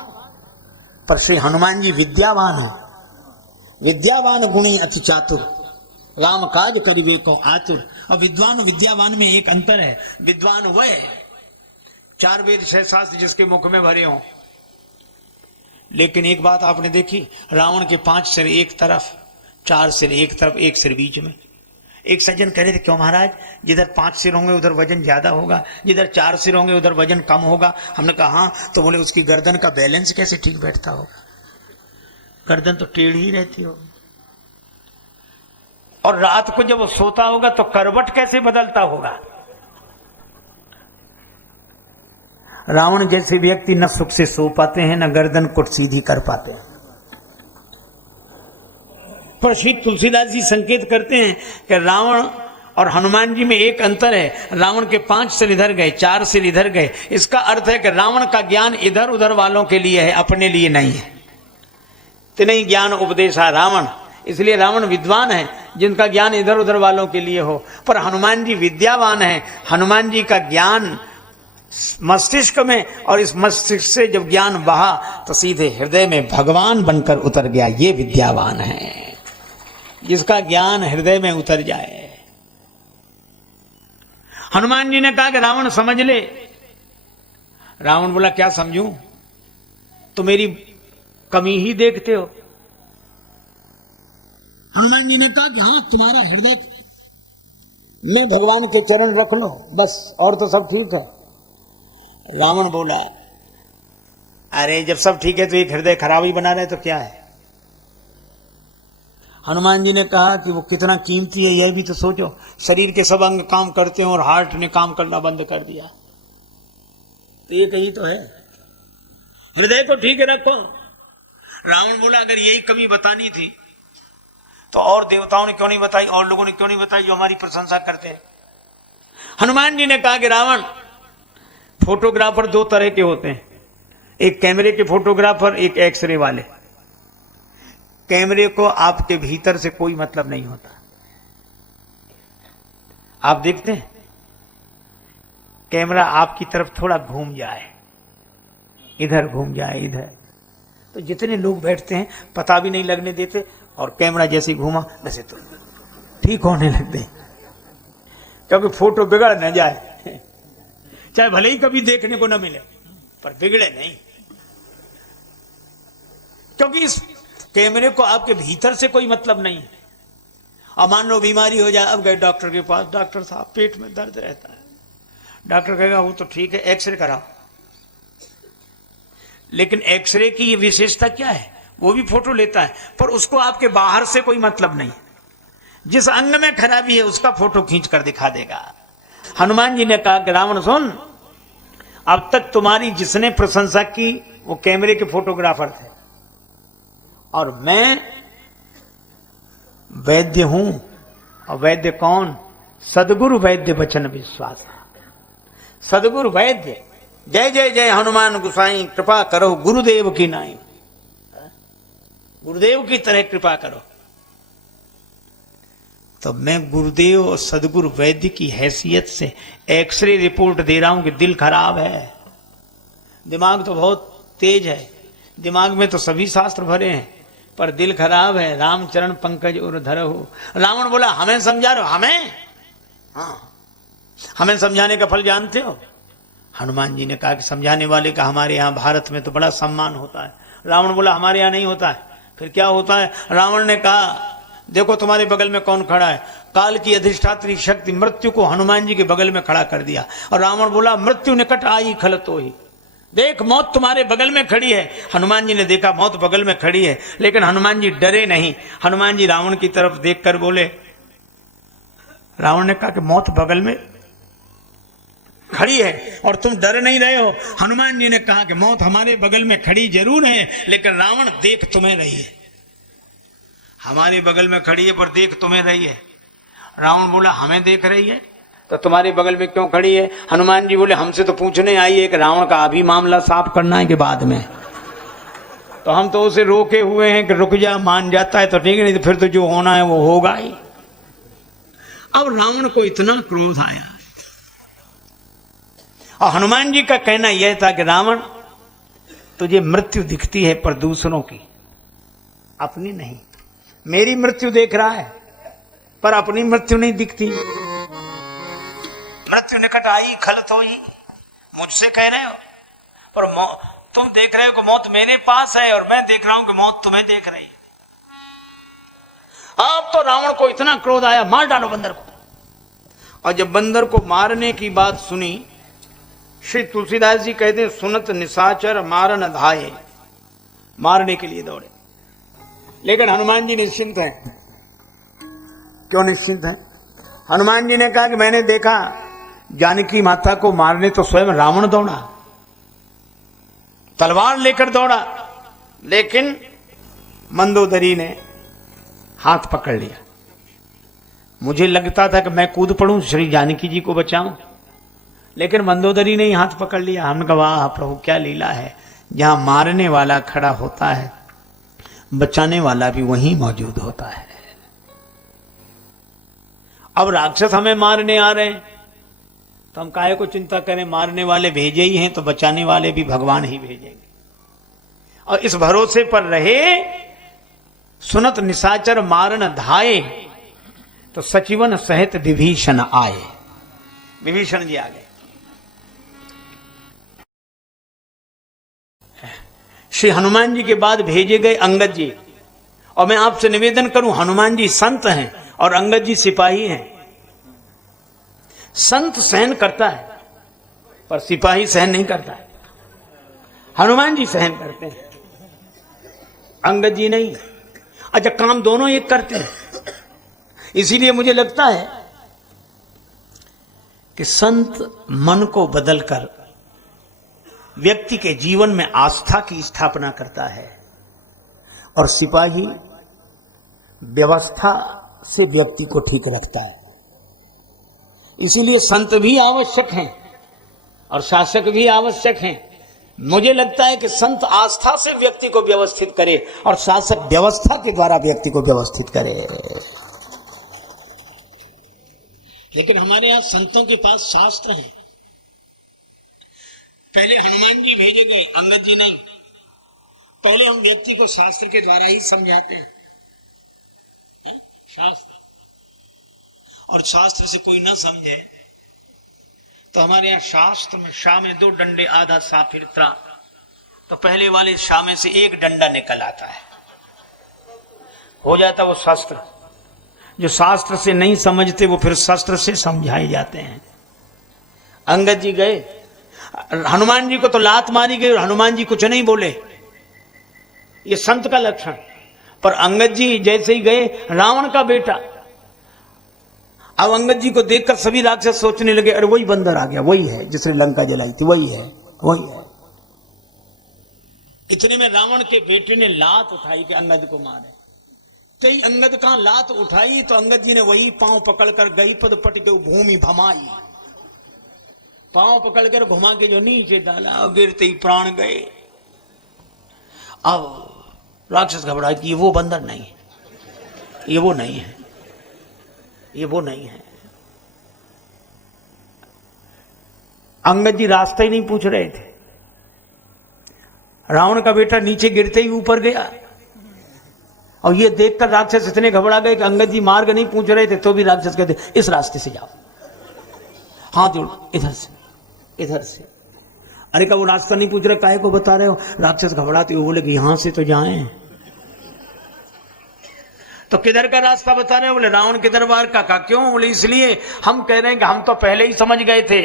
पर श्री हनुमान जी विद्यावान है। विद्यावान गुणी अति चातुर, राम काज करिबे को आतुर। और विद्वान विद्यावान में एक अंतर है। विद्वान वह है 4 वेद 6 शास्त्र जिसके मुख में भरे हों। लेकिन एक बात आपने देखी, रावण के 5 सिर एक तरफ, 4 सिर एक तरफ, 1 सिर बीच में। एक सज्जन कह रहे थे क्यों महाराज, जिधर 5 सिर होंगे उधर वजन ज्यादा होगा, जिधर 4 सिर होंगे उधर वजन कम होगा। हमने कहा हाँ, तो बोले उसकी गर्दन का बैलेंस कैसे ठीक बैठता होगा? गर्दन तो टेढ़ी रहती होगी। और रात को जब वो सोता होगा तो करवट कैसे बदलता होगा? रावण जैसे व्यक्ति न सुख से सो पाते हैं, न गर्दन को सीधी कर पाते हैं। पर श्री तुलसीदास जी संकेत करते हैं कि रावण और हनुमान जी में एक अंतर है। रावण के 5 सिर इधर गए, 4 सिर इधर गए। इसका अर्थ है कि रावण का ज्ञान इधर उधर वालों के लिए है, अपने लिए नहीं है। तिनहि ज्ञान उपदेशा रावण, इसलिए रावण विद्वान है जिनका ज्ञान इधर उधर वालों के लिए हो। पर हनुमान जी विद्यावान है। हनुमान जी का ज्ञान मस्तिष्क में, और इस मस्तिष्क से जब ज्ञान बहा तो सीधे हृदय में भगवान बनकर उतर गया। ये विद्यावान है जिसका ज्ञान हृदय में उतर जाए। हनुमान जी ने कहा कि रावण समझ ले। रावण बोला क्या समझूं, तो मेरी कमी ही देखते हो। हनुमान जी ने कहा कि हाँ, तुम्हारा हृदय में भगवान के चरण रख लो बस, और तो सब ठीक है। रावण बोला अरे जब सब ठीक है तो एक हृदय खराब ही बना रहे तो क्या है? हनुमान जी ने कहा कि वो कितना कीमती है यह भी तो सोचो। शरीर के सब अंग काम करते हैं और हार्ट ने काम करना बंद कर दिया, तो ये कहीं तो है। हृदय को ठीक रखो। रावण बोला अगर यही कमी बतानी थी तो और देवताओं ने क्यों नहीं बताई, और लोगों ने क्यों नहीं बताई जो हमारी प्रशंसा करते हैं? हनुमान जी ने कहा कि रावण, फोटोग्राफर 2 तरह के होते हैं, एक कैमरे के फोटोग्राफर, एक एक्सरे वाले। कैमरे को आपके भीतर से कोई मतलब नहीं होता। आप देखते हैं कैमरा आपकी तरफ थोड़ा घूम जाए, इधर घूम जाए, इधर, तो जितने लोग बैठते हैं पता भी नहीं लगने देते, और कैमरा जैसे घूमा वैसे तो ठीक होने लगते हैं, क्योंकि फोटो बिगड़ न जाए। चाहे भले ही कभी देखने को न मिले पर बिगड़े नहीं, क्योंकि इस कैमरे को आपके भीतर से कोई मतलब नहीं है। अब मान लो बीमारी हो जाए, अब गए डॉक्टर के पास, डॉक्टर साहब पेट में दर्द रहता है, डॉक्टर कहेगा वो तो ठीक है, एक्सरे कराओ। लेकिन एक्सरे की ये विशेषता क्या है, वो भी फोटो लेता है पर उसको आपके बाहर से कोई मतलब नहीं। जिस अंग में खराबी है उसका फोटो खींच कर दिखा देगा। हनुमान जी ने कहा कि रावण सुन, अब तक तुम्हारी जिसने प्रशंसा की वो कैमरे के फोटोग्राफर थे, और मैं वैद्य हूं। और वैद्य कौन? सदगुरु वैद्य वचन विश्वास। सदगुरु वैद्य जय जय जय हनुमान गुसाई कृपा करो गुरुदेव की नाई। गुरुदेव की तरह कृपा करो। तो मैं गुरुदेव और सदगुरु वैद्य की हैसियत से एक्सरे रिपोर्ट दे रहा हूं कि दिल खराब है, दिमाग तो बहुत तेज है, दिमाग में तो सभी शास्त्र भरे हैं पर दिल खराब है। रामचरण पंकज और धरहु। रावण बोला हमें समझा रहे हो? हमें? हाँ, हमें समझाने का फल जानते हो? हनुमान जी ने कहा कि समझाने वाले का हमारे यहाँ भारत में तो बड़ा सम्मान होता है। रावण बोला हमारे यहाँ नहीं होता है। फिर क्या होता है? रावण ने कहा देखो तुम्हारे बगल में कौन खड़ा है। काल की अधिष्ठात्री शक्ति मृत्यु को हनुमान जी के बगल में खड़ा कर दिया और रावण बोला मृत्यु निकट आई खल तो ही। देख मौत तुम्हारे बगल में खड़ी है। हनुमान जी ने देखा मौत बगल में खड़ी है, लेकिन हनुमान जी डरे नहीं। हनुमान जी रावण की तरफ देखकर बोले, रावण ने कहा कि मौत बगल में खड़ी है और तुम डर नहीं रहे हो। हनुमान जी ने कहा कि मौत हमारे बगल में खड़ी जरूर है, लेकिन रावण देख तुम्हें रही है। हमारे बगल में खड़ी है पर देख तुम्हें रही है। रावण बोला हमें देख रही है तो तुम्हारे बगल में क्यों खड़ी है? हनुमान जी बोले हमसे तो पूछने आई है कि रावण का अभी मामला साफ करना है कि बाद में। तो हम तो उसे रोके हुए हैं कि रुक जा, मान जाता है तो ठीक है, नहीं तो फिर तो जो होना है वो होगा ही। अब रावण को इतना क्रोध आया और हनुमान जी का कहना यह था कि रावण तुझे मृत्यु दिखती है पर दूसरों की, अपनी नहीं। मेरी मृत्यु देख रहा है पर अपनी मृत्यु नहीं दिखती। मृत्यु निकट आई खल तो ही, मुझसे कह रहे हो पर तुम देख रहे हो कि मौत मेरे पास है और मैं देख रहा हूं कि मौत तुम्हें देख रही है। अब तो रावण को इतना क्रोध आया मार डालो बंदर को। और जब बंदर को मारने की बात सुनी, श्री तुलसीदास जी कहते हैं सुनत निशाचर मारन धाये, मारने के लिए दौड़े। लेकिन हनुमान जी निश्चिंत हैं। क्यों निश्चिंत हैं? हनुमान जी ने कहा कि मैंने देखा जानकी माता को मारने तो स्वयं रावण दौड़ा, तलवार लेकर दौड़ा, लेकिन मंदोदरी ने हाथ पकड़ लिया। मुझे लगता था कि मैं कूद पड़ूं श्री जानकी जी को बचाऊं, लेकिन मंदोदरी ने ही हाथ पकड़ लिया। हमने कहा वाह प्रभु क्या लीला है, जहां मारने वाला खड़ा होता है बचाने वाला भी वहीं मौजूद होता है। अब राक्षस हमें मारने आ रहे हैं तो हम काहे को चिंता करें, मारने वाले भेजे ही हैं तो बचाने वाले भी भगवान ही भेजेंगे। और इस भरोसे पर रहे सुनत निशाचर मारन धाये तो सचिवन सहित विभीषण आए। विभीषण जी आ गए। श्री हनुमान जी के बाद भेजे गए अंगद जी। और मैं आपसे निवेदन करूं, हनुमान जी संत हैं और अंगद जी सिपाही हैं। संत सहन करता है पर सिपाही सहन नहीं करता है। हनुमान जी सहन करते हैं, अंगद जी नहीं। अच्छा, काम दोनों एक करते हैं। इसीलिए मुझे लगता है कि संत मन को बदलकर व्यक्ति के जीवन में आस्था की स्थापना करता है और सिपाही व्यवस्था से व्यक्ति को ठीक रखता है। इसीलिए संत भी आवश्यक हैं और शासक भी आवश्यक हैं। मुझे लगता है कि संत आस्था से व्यक्ति को व्यवस्थित करे और शासक व्यवस्था के द्वारा व्यक्ति को व्यवस्थित करे। लेकिन हमारे यहां संतों के पास शास्त्र हैं। पहले हनुमान जी भेजे गए, अंगद जी नहीं। पहले हम व्यक्ति को शास्त्र के द्वारा ही समझाते हैं, शास्त्र। और शास्त्र से कोई ना समझे तो हमारे यहाँ शास्त्र में शाह में 2 डंडे आधा सा फिर त्रा, तो पहले वाले शाह में से 1 डंडा निकल आता है, हो जाता वो शास्त्र। जो शास्त्र से नहीं समझते वो फिर शास्त्र से समझाए जाते हैं। अंगद जी गए, हनुमान जी को तो लात मारी गई और हनुमान जी कुछ नहीं बोले, ये संत का लक्षण। पर अंगद जी जैसे ही गए, रावण का बेटा, अब अंगद जी को देखकर सभी राक्षस सोचने लगे अरे वही बंदर आ गया, वही है जिसने लंका जलाई थी, वही है, वही है। इतने में रावण के बेटे ने लात उठाई कि अंगद को मारे। तेई अंगद का लात उठाई तो अंगद जी ने वही पांव पकड़कर गई पद पट के भूमि भमाई, पांव पकड़कर घुमा के जो नीचे डाला, गिरते ही प्राण गए। अब राक्षस घबरा कि ये वो बंदर नहीं है, ये वो नहीं है, ये वो नहीं है। अंगद जी रास्ता ही नहीं पूछ रहे थे। रावण का बेटा नीचे गिरते ही ऊपर गया और ये देखकर राक्षस इतने घबरा गए कि अंगद जी मार्ग नहीं पूछ रहे थे तो भी राक्षस कहते इस रास्ते से जाओ, हाथ जोड़, इधर से, इधर से। अरे का वो रास्ता नहीं पूछ रहे, काहे को बता रहे हो? राक्षस घबराते हुए बोले कि यहां से तो जाएं। तो किधर का रास्ता बता रहे हो? बोले रावण के दरबार का। क्यों? बोले इसलिए हम कह रहे हैं कि हम तो पहले ही समझ गए थे,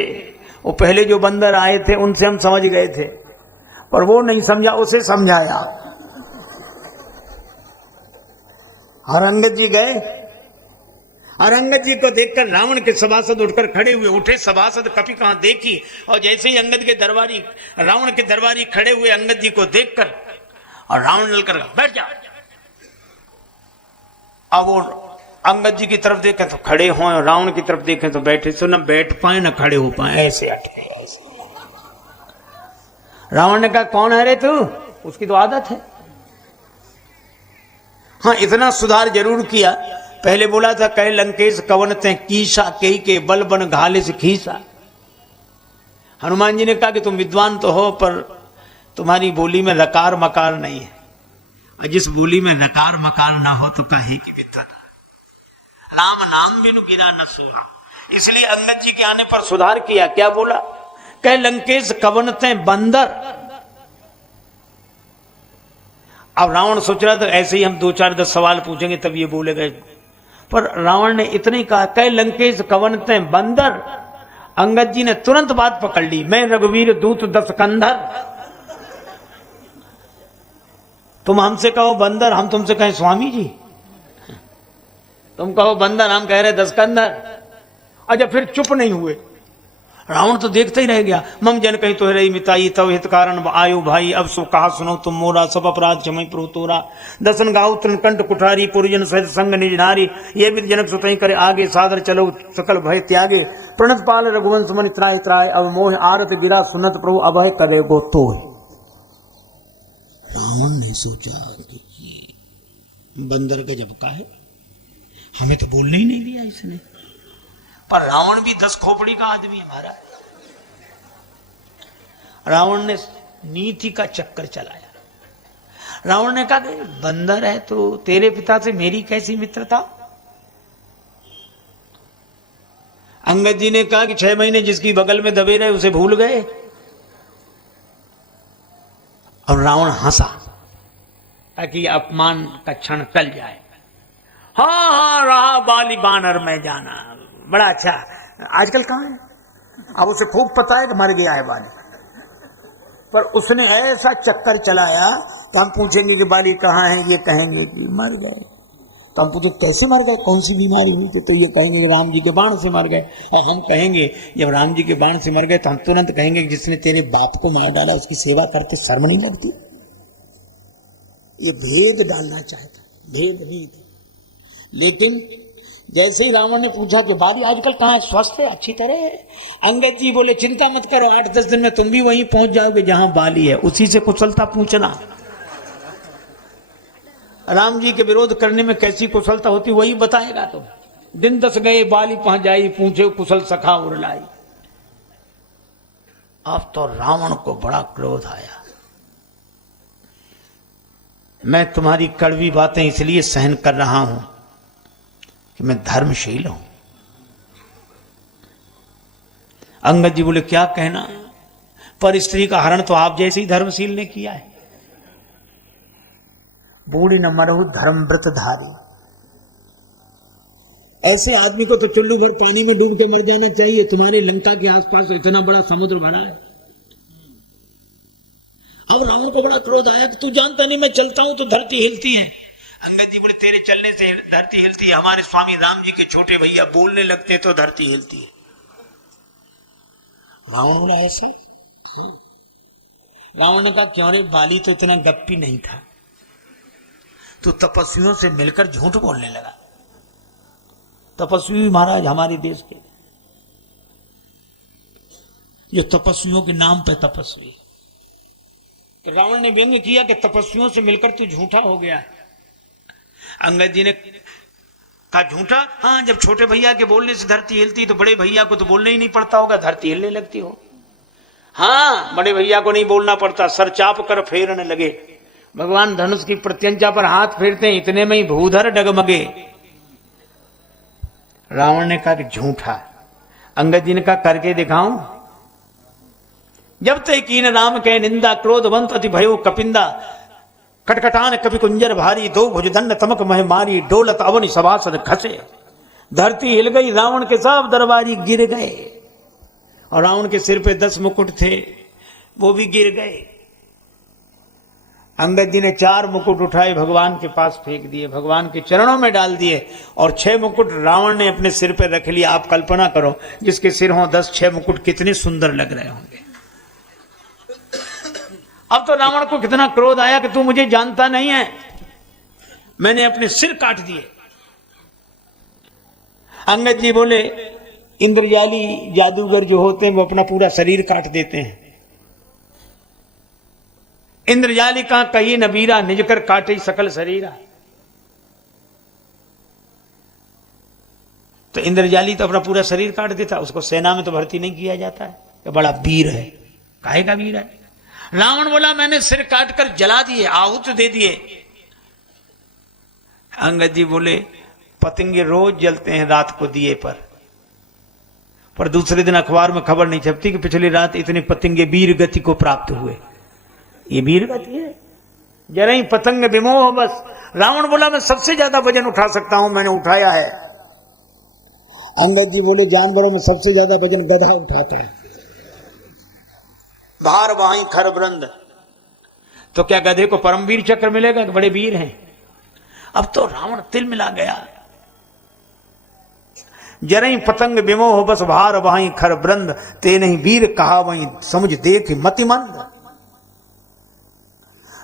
वो पहले जो बंदर आए थे उनसे हम समझ गए थे, पर वो नहीं समझा, उसे समझाया। और अंगद जी गए, और अंगद जी को देखकर रावण के सभासद उठकर खड़े हुए। उठे सभासद, कपी कहां देखी, और जैसे ही अंगद के दरबारी, रावण के दरबारी खड़े हुए अंगद जी को देखकर, और रावण ललकर बैठ जा। अब वो अंगद जी की तरफ देखें तो खड़े हों, और रावण की तरफ देखें तो बैठे, तो न बैठ पाए न खड़े हो पाए, ऐसे अटके ऐसे। रावण ने कहा कौन है रे तू? उसकी तो आदत है। हाँ, इतना सुधार जरूर किया। पहले बोला था कह लंकेश कवन ते कीसा, कई के बल बन घाले से खीसा। हनुमान जी ने कहा कि तुम विद्वान तो हो, पर तुम्हारी बोली में रकार मकार नहीं है, और जिस बोली में रकार मकार ना हो तो काहे की विद्वत। राम नाम बिनु गिरा न सोहा। इसलिए अंगद जी के आने पर सुधार किया। क्या बोला? कह लंकेश कवन ते बंदर। अब रावण सोच रहा था ऐसे ही हम 2-4-10 सवाल पूछेंगे तब ये बोलेगा, पर रावण ने इतने ही कहा कह लंकेश कवन ते बंदर। अंगद जी ने तुरंत बात पकड़ ली, मैं रघुवीर दूत 10 कंधर। तुम हमसे कहो बंदर, हम तुमसे कहें स्वामी जी। तुम कहो बंदर, हम कह रहे 10 कंधर। अच्छा, फिर चुप नहीं हुए। रावण तो देखते ही रह गया। मम जन कही तो रही मिताई तव हित कारण आयो भाई, अब सो कहा सुनो तुम मोरा, सब अपराध क्षमय प्रो तोरा। दसन गाऊ तृण कंठ कुठारी, पुरजन सहित संग निज नारी। ये भी जनक सुतई करे आगे, सादर चलो सकल भय त्यागे। प्रणत पाल रघुवंश मन त्राय त्राय, अब मोह आरत गिरा सुनत प्रभु अभय करे गो तो। रावण ने सोचा कि बंदर गजब का है, हमें तो बोलने ही नहीं दिया इसने। पर रावण भी 10 खोपड़ी का आदमी हमारा। रावण ने नीति का चक्कर चलाया। रावण ने कहा कि बंदर है तो तेरे पिता से मेरी कैसी मित्रता? अंगद जी ने कहा कि 6 महीने जिसकी बगल में दबे रहे उसे भूल गए। और रावण हंसा ताकि अपमान का क्षण टल जाए। हाँ, रहा बाली बानर में जाना, बड़ा अच्छा। आजकल कहां है? अब उसे खूब पता है कि मर गया है बाली, पर उसने ऐसा चक्कर चलाया तो हम पूछेंगे कि बाली कहां है, ये कहेंगे कि मर गए। तो हम पूछे कैसे मर गए, कौन सी बीमारी हुई? तो ये कहेंगे कि राम जी के बाण से मर गए। और हम कहेंगे जब राम जी के बाण से मर गए तो हम तुरंत कहेंगे कि जिसने तेरे बाप को मार डाला उसकी सेवा करते शर्म नहीं लगती? ये भेद डालना चाहता, भेद नहीं थे। लेकिन जैसे ही रावण ने पूछा कि बाली आजकल कहाँ है, स्वस्थ है, अच्छी तरह है, अंगद जी बोले चिंता मत करो, 8-10 दिन में तुम भी वहीं पहुंच जाओगे जहां बाली है, उसी से कुशलता पूछना। राम जी के विरोध करने में कैसी कुशलता होती वही बताएगा। तो दिन 10 गए, बाली पहुंच जाई, पूछे कुशल सखा उरलाई। अब तो रावण को बड़ा क्रोध आया। मैं तुम्हारी कड़वी बातें इसलिए सहन कर रहा हूं कि मैं धर्मशील हूं। अंगद जी बोले क्या कहना, पर स्त्री का हरण तो आप जैसे ही धर्मशील ने किया है। बूढ़ी न मरहु धर्म व्रत धारी। ऐसे आदमी को तो चुल्लू भर पानी में डूब के मर जाना चाहिए। तुम्हारे लंका के आसपास इतना बड़ा समुद्र भरा है। अब रावण को बड़ा क्रोध आया कि तू जानता नहीं मैं चलता हूं तो धरती हिलती है। अंगद जी बोले तेरे चलने से धरती हिलती है, हमारे स्वामी राम जी के छोटे भैया बोलने लगते तो धरती हिलती है। रावण बोला ऐसा? हाँ। रावण ने कहा क्यों रे, बाली तो इतना गप्पी नहीं था, तो तपस्वियों से मिलकर झूठ बोलने लगा। तपस्वी महाराज हमारे देश के, ये तपस्वियों के नाम पे तपस्वी। रावण ने व्यंग किया कि तपस्वियों से मिलकर तू झूठा हो गया है। अंगद जी ने कहा झूठा? हाँ, जब छोटे भैया के बोलने से धरती हिलती तो बड़े भैया को तो बोलना ही नहीं पड़ता होगा, धरती हिलने लगती हो। हाँ, बड़े भैया को नहीं बोलना पड़ता, सर चाप कर फेरने लगे। भगवान धनुष की प्रत्यंचा पर हाथ फेरते हैं, इतने में ही भूधर डगमगे। रावण ने कहा कि झूठा। अंगद जी ने कहा करके दिखाऊं? जब ते कीन राम के निंदा, क्रोधवंत अति भयो कपिंदा, कटकटान कपि कुंजर भारी, दो भुजदंड तमक मह मारी, डोलत अवनि सभासद खसे। धरती हिल गई, रावण के सब दरबारी गिर गए, और रावण के सिर पे 10 मुकुट थे, वो भी गिर गए। अंगद जी ने 4 मुकुट उठाए, भगवान के पास फेंक दिए, भगवान के चरणों में डाल दिए, और 6 मुकुट रावण ने अपने सिर पर रख लिया। आप कल्पना करो, जिसके सिर हो 10, 6 मुकुट कितने सुंदर लग रहे होंगे। अब तो रावण को कितना क्रोध आया कि तू मुझे जानता नहीं है, मैंने अपने सिर काट दिए। अंगद जी बोले इंद्रजाली जादूगर जो होते हैं वो अपना पूरा शरीर काट देते हैं। इंद्रजाली का कही नबीरा, निज कर काटे सकल शरीरा। तो इंद्रजाली तो अपना पूरा शरीर काट देता, उसको सेना में तो भर्ती नहीं किया जाता है, तो बड़ा वीर है। काहे का वीर है? रावण बोला मैंने सिर काटकर जला दिए, आहुत दे दिए। अंगद जी बोले पतंगे रोज जलते हैं रात को दिए पर दूसरे दिन अखबार में खबर नहीं छपती कि पिछली रात इतने पतंगे वीर गति को प्राप्त हुए। ये वीर गति है? जरा ही पतंग विमोह बस। रावण बोला मैं सबसे ज्यादा वजन उठा सकता हूं, मैंने उठाया है। अंगद जी बोले जानवरों में सबसे ज्यादा वजन गधा उठाता है, भार वाही खरबरंद। तो क्या गधे को परमवीर चक्र मिलेगा कि बड़े वीर हैं? अब तो रावण तिल मिला गया। जरई पतंग विमोह बस भार वाही खरबरंद, ते नहीं वीर कहा वही समझ देख मतिमंद।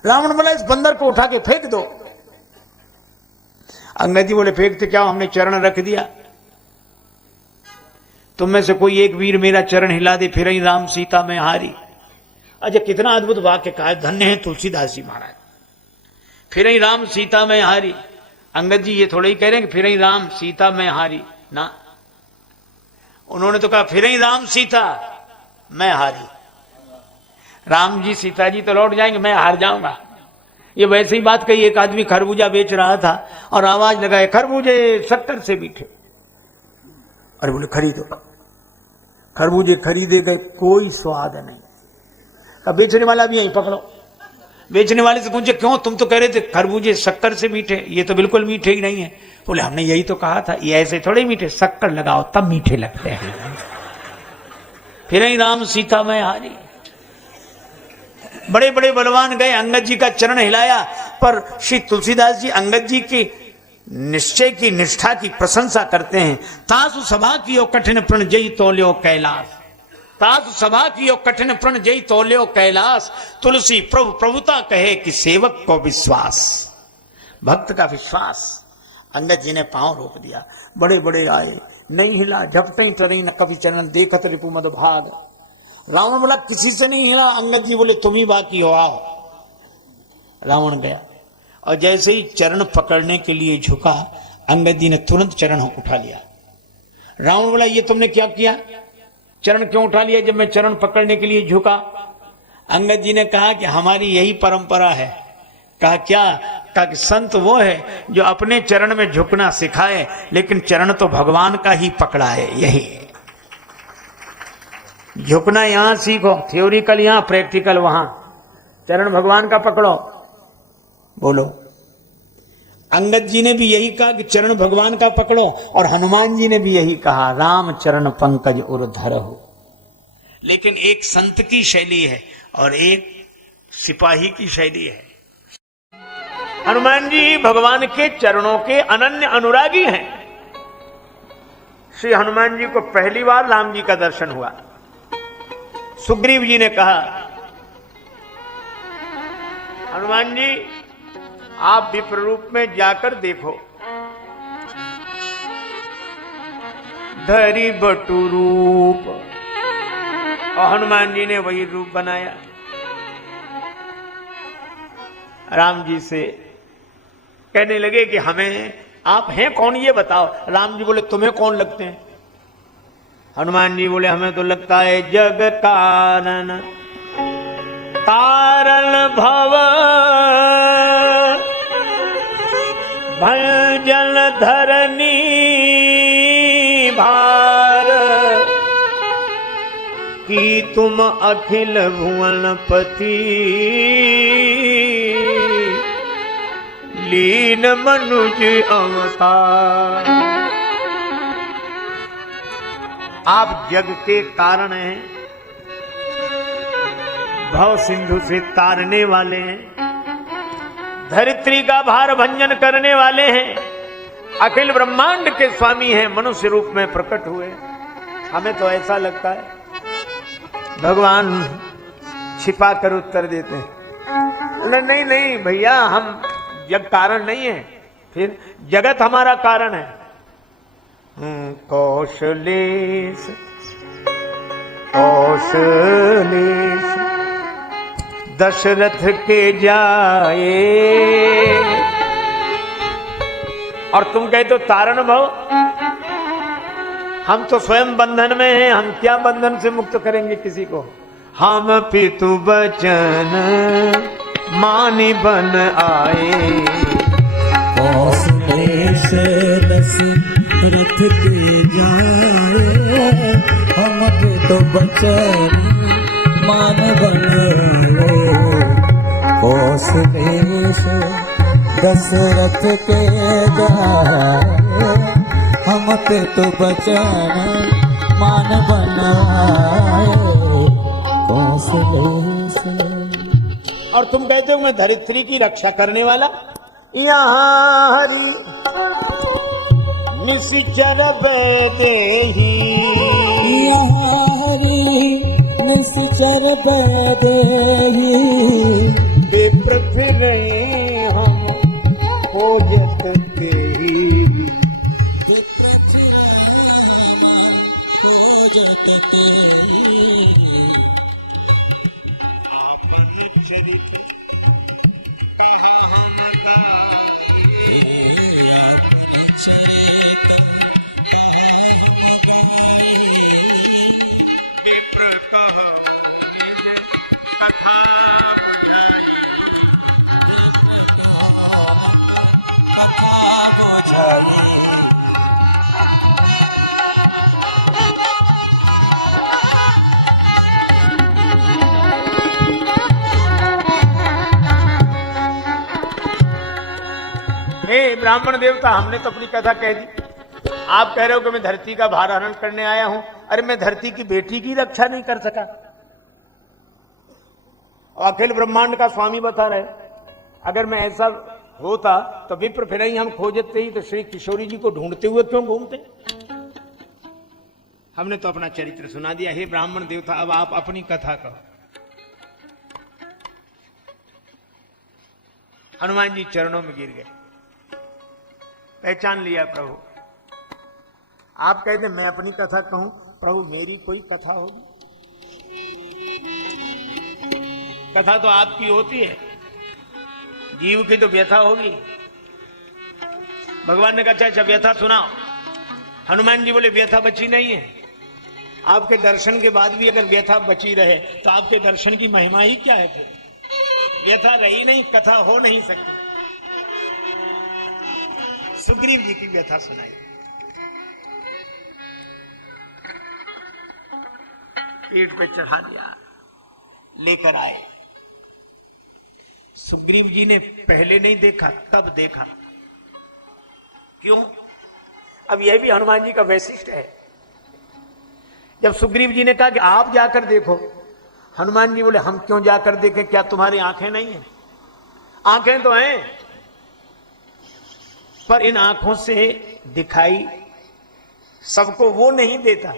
रावण बोला इस बंदर को उठा के फेंक दो। अंगद जी बोले फेंकते क्या, हमने चरण रख दिया। तुम में से कोई एक वीर मेरा चरण हिला दे, फिर ही राम सीता में हारी। अच्छा, कितना अद्भुत वाक्य कहा, धन्य है तुलसीदास जी महाराज। फिर ही राम सीता में हारी। अंगद जी ये थोड़े ही कह रहे हैं कि फिर ही राम सीता में हारी ना, उन्होंने तो कहा फिर ही राम सीता मैं हारी। राम जी सीता जी तो लौट जाएंगे, मैं हार जाऊंगा। ये वैसे ही बात कही। एक आदमी खरबूजा बेच रहा था और आवाज लगाए खरबूजे 70 से मीठे। अरे बोले खरीदो। खरबूजे खरीदे गए, कोई स्वाद नहीं। अब बेचने वाला भी यहीं पकड़ो। बेचने वाले से पूछे क्यों, तुम तो कह रहे थे खरबूजे शक्कर से मीठे, ये तो बिल्कुल मीठे ही नहीं है। बोले हमने यही तो कहा था, ये ऐसे थोड़े मीठे, शक्कर लगाओ तब मीठे लगते हैं। फिर ही राम सीता में हारी। बड़े बड़े बलवान गए, अंगद जी का चरण हिलाया, पर श्री तुलसीदास जी अंगद जी की निश्चय की निष्ठा की प्रशंसा करते हैं। तासु सभा कियो कठिन प्रण जई तोल्यो कैलाश, तासु सभा कियो कठिन प्रण जई तोल्यो कैलाश, तुलसी प्रभु प्रभुता कहे कि सेवक को विश्वास। भक्त का विश्वास। अंगद जी ने पांव रोक दिया। बड़े बड़े आए, नहीं हिला, झपटे तरई न कभी चरण देखत रिपु मद भाग। रावण बोला किसी से नहीं हिला। अंगद जी बोले तुम ही बाकी हो, आओ। रावण गया और जैसे ही चरण पकड़ने के लिए झुका, अंगद जी ने तुरंत चरण उठा लिया। रावण बोला ये तुमने क्या किया, चरण क्यों उठा लिया जब मैं चरण पकड़ने के लिए झुका? अंगद जी ने कहा कि हमारी यही परंपरा है। कहा क्या? कहा कि संत वो है जो अपने चरण में झुकना सिखाए, लेकिन चरण तो भगवान का ही पकड़ा है। यही झुकना यहां सीखो, थ्योरिकल यहां, प्रैक्टिकल वहां। चरण भगवान का पकड़ो। बोलो। अंगद जी ने भी यही कहा कि चरण भगवान का पकड़ो, और हनुमान जी ने भी यही कहा राम चरण पंकज उर धरहु। लेकिन एक संत की शैली है और एक सिपाही की शैली है। हनुमान जी भगवान के चरणों के अनन्य अनुरागी हैं। श्री हनुमान जी को पहली बार राम जी का दर्शन हुआ। सुग्रीव जी ने कहा हनुमान जी आप विप्र रूप में जाकर देखो। धरी बटु रूप, और हनुमान जी ने वही रूप बनाया। राम जी से कहने लगे कि हमें आप हैं कौन ये बताओ। राम जी बोले तुम्हें कौन लगते हैं? हनुमान जी बोले हमें तो लगता है जग कारण तारण भव भंजन धरनी भार कि तुम अखिल भुवनपति लीन मनुज अवतार। आप जग के कारण हैं, भव सिंधु से तारने वाले हैं, धरित्री का भार भंजन करने वाले हैं, अखिल ब्रह्मांड के स्वामी हैं, मनुष्य रूप में प्रकट हुए। हमें तो ऐसा लगता है भगवान छिपा कर उत्तर देते हैं, नहीं नहीं भैया हम जग कारण नहीं है, फिर जगत हमारा कारण है। कौशलेश कौशलेश दशरथ के जाए, और तुम कहते हो तारण भव। हम तो स्वयं बंधन में हैं, हम क्या बंधन से मुक्त करेंगे किसी को। हम पितु बचन मानी बन आए, कौशलेश दशरथ के जाए, हम तो बचन मान बन आए। कौशलेश दशरथ के जाए, हम तो बचन मान बन आए। कौशलेश। और तुम कहते हो मैं धरित्री की रक्षा करने वाला। यहाँ हरि निशिचर बैदेही, यहाँ हरि निशिचर बैदेही, विप्र फिरे हम खोजत तेही। विप्र फिरे हम खोजत तेही। हे ब्राह्मण देवता, हमने तो अपनी कथा कह दी। आप कह रहे हो कि मैं धरती का भार हरण करने आया हूं। अरे मैं धरती की बेटी की रक्षा नहीं कर सका, और अखिल ब्रह्मांड का स्वामी बता रहे। अगर मैं ऐसा होता तो विप्र फिर ही हम खोजते ही तो श्री किशोरी जी को ढूंढते हुए क्यों घूमते। हमने तो अपना चरित्र सुना दिया। हे ब्राह्मण देवता, अब आप अपनी कथा कहो। हनुमान जी चरणों में गिर गए, पहचान लिया प्रभु। आप कहते मैं अपनी कथा कहूं, प्रभु मेरी कोई कथा होगी? कथा तो आपकी होती है, जीव की तो व्यथा होगी। भगवान ने कहा अच्छा व्यथा सुनाओ। हनुमान जी बोले व्यथा बची नहीं है। आपके दर्शन के बाद भी अगर व्यथा बची रहे तो आपके दर्शन की महिमा ही क्या है? फिर व्यथा रही नहीं, कथा हो नहीं सकती। सुग्रीव जी की व्यथा सुनाई। पीठ पे चढ़ा दिया, लेकर आए। सुग्रीव जी ने पहले नहीं देखा, तब देखा। क्यों? अब यह भी हनुमान जी का वैशिष्ट्य है। जब सुग्रीव जी ने कहा कि आप जाकर देखो, हनुमान जी बोले हम क्यों जाकर देखें, क्या तुम्हारी आंखें नहीं हैं? आंखें तो हैं, पर इन आंखों से दिखाई सबको वो नहीं देता।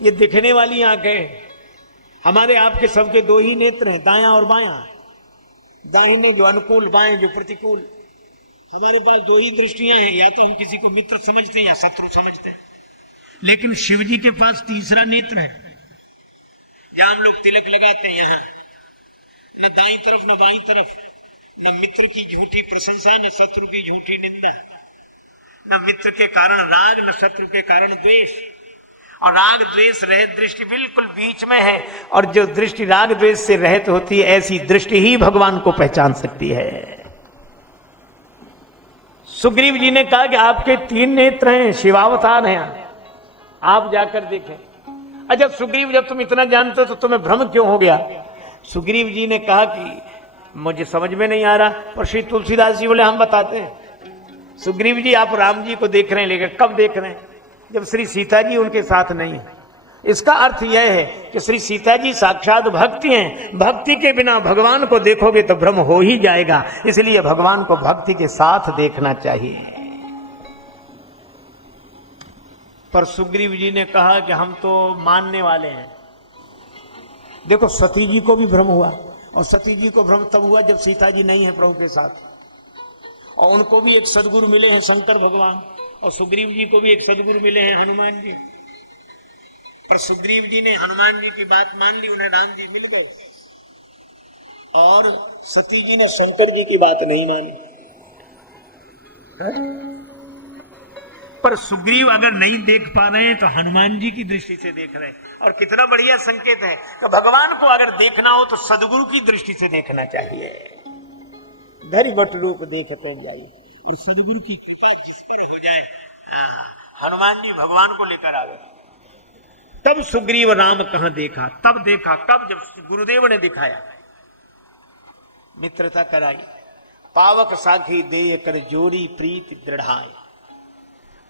ये दिखने वाली आंखें, हमारे आपके सबके दो ही नेत्र हैं, दायां और बायां। दाहिने जो अनुकूल, बाएं जो प्रतिकूल। हमारे पास दो ही दृष्टियां हैं, या तो हम किसी को मित्र समझते हैं या शत्रु समझते हैं। लेकिन शिव जी के पास तीसरा नेत्र है। जहां हम लोग तिलक लगाते हैं, यहाँ न दाई तरफ न बाई तरफ, न मित्र की झूठी प्रशंसा न शत्रु की झूठी निंदा, न मित्र के कारण राग न शत्रु के कारण द्वेष। और राग द्वेष रहित दृष्टि बिल्कुल बीच में है। और जो दृष्टि राग द्वेष से रहित होती है, ऐसी दृष्टि ही भगवान को पहचान सकती है। सुग्रीव जी ने कहा कि आपके 3 नेत्र हैं, शिवावतार हैं, आप जाकर देखें। अच्छा सुग्रीव, जब तुम इतना जानते हो तो तुम्हें भ्रम क्यों हो गया? सुग्रीव जी ने कहा कि मुझे समझ में नहीं आ रहा। पर श्री तुलसीदास जी बोले हम बताते हैं। सुग्रीव जी, आप राम जी को देख रहे हैं, लेकिन कब देख रहे हैं? जब श्री सीता जी उनके साथ नहीं है। इसका अर्थ यह है कि श्री सीता जी साक्षात भक्ति हैं। भक्ति के बिना भगवान को देखोगे तो भ्रम हो ही जाएगा। इसलिए भगवान को भक्ति के साथ देखना चाहिए। पर सुग्रीव जी ने कहा कि हम तो मानने वाले हैं। देखो सती जी को भी भ्रम हुआ, और सती जी को भ्रम तब हुआ जब सीता जी नहीं है प्रभु के साथ। और उनको भी एक सदगुरु मिले हैं शंकर भगवान, और सुग्रीव जी को भी एक सदगुरु मिले हैं हनुमान जी। पर सुग्रीव जी ने हनुमान जी की बात मान ली, उन्हें राम जी मिल गए। और सती जी ने शंकर जी की बात नहीं मानी। पर सुग्रीव अगर नहीं देख पा रहे हैं तो हनुमान जी की दृष्टि से देख रहे हैं। और कितना बढ़िया संकेत है कि भगवान को अगर देखना हो तो सदगुरु की दृष्टि से देखना चाहिए। धरि बट रूप देखते जाइए, और सदगुरु की कृपा जिस पर हो जाए। हनुमान जी भगवान को लेकर आ गए। तब सुग्रीव राम कहां देखा? तब देखा कब? जब गुरुदेव ने दिखाया, मित्रता कराई। पावक साखी दे कर जोरी प्रीति दृढ़ाए।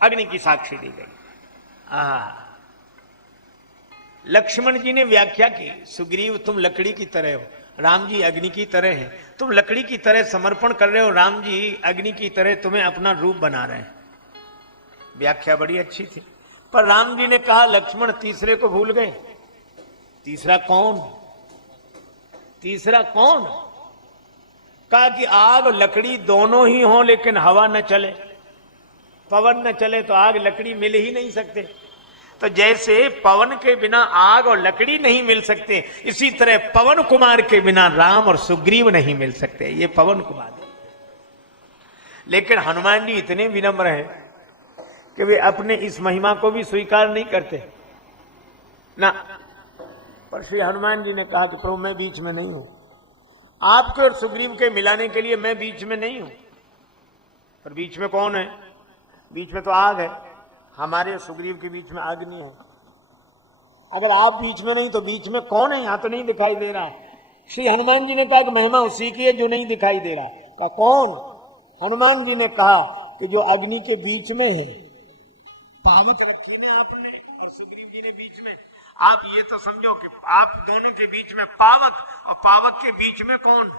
अग्नि की साक्षी दी गई। लक्ष्मण जी ने व्याख्या की, सुग्रीव तुम लकड़ी की तरह हो, राम जी अग्नि की तरह हैं। तुम लकड़ी की तरह समर्पण कर रहे हो, राम जी अग्नि की तरह तुम्हें अपना रूप बना रहे हैं। व्याख्या बड़ी अच्छी थी। पर राम जी ने कहा लक्ष्मण तीसरे को भूल गए। तीसरा कौन? तीसरा कौन? कहा कि आग और लकड़ी दोनों ही हो, लेकिन हवा न चले, पवन न चले तो आग लकड़ी मिल ही नहीं सकते। तो जैसे पवन के बिना आग और लकड़ी नहीं मिल सकते, इसी तरह पवन कुमार के बिना राम और सुग्रीव नहीं मिल सकते। ये पवन कुमार है। लेकिन हनुमान जी इतने विनम्र हैं कि वे अपने इस महिमा को भी स्वीकार नहीं करते ना। पर श्री हनुमान जी ने कहा कि प्रभु मैं बीच में नहीं हूं, आपके और सुग्रीव के मिलाने के लिए मैं बीच में नहीं हूं। पर बीच में कौन है? बीच में तो आग है। हमारे और सुग्रीव के बीच में अग्नि है। अगर आप बीच में नहीं तो बीच में कौन है? यहां तो नहीं दिखाई दे रहा। श्री हनुमान जी ने कहा कि महिमा उसी की है जो नहीं दिखाई दे रहा। कहा कौन? हनुमान जी ने कहा कि जो अग्नि के बीच में है। पावक रखी ने आपने और सुग्रीव जी ने बीच में। आप ये तो समझो कि आप दोनों के बीच में पावक, और पावक के बीच में कौन?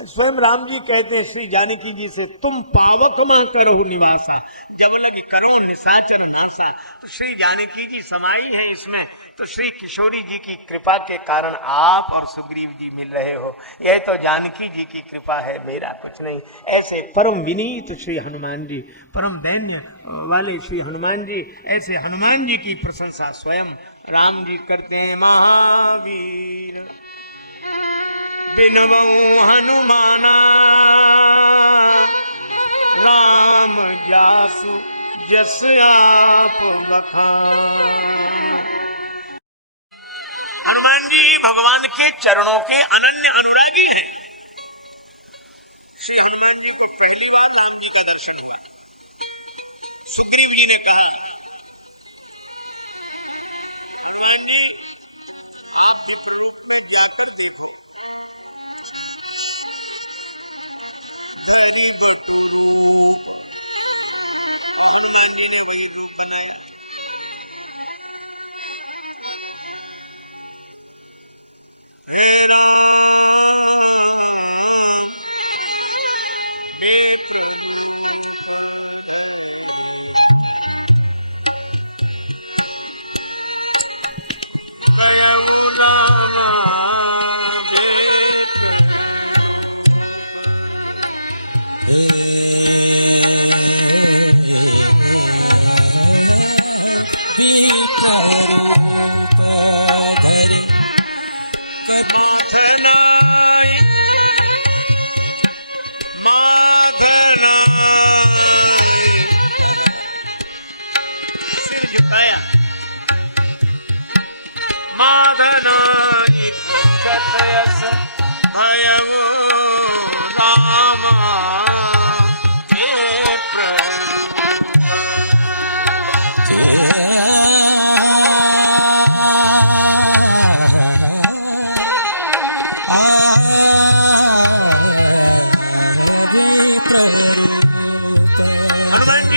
स्वयं राम जी कहते हैं श्री जानकी जी से, तुम पावक मां करो निवासा, जब लगी करो निशाचर नासा। तो श्री जानकी जी समाई हैं इसमें। तो श्री किशोरी जी की कृपा के कारण आप और सुग्रीव जी मिल रहे हो। यह तो जानकी जी की कृपा है, मेरा कुछ नहीं। ऐसे परम विनीत श्री हनुमान जी, परम दैन्य वाले श्री हनुमान जी, ऐसे हनुमान जी की प्रशंसा स्वयं राम जी करते हैं। महावीर बिनवऊं हनुमाना, राम जासु जस आप बखान। हनुमान जी भगवान के चरणों के अनन्य अनुरागी हैं। श्री हनुमान जी की पहली बात आपको दर्शन है। सुग्रीव जी ने कहा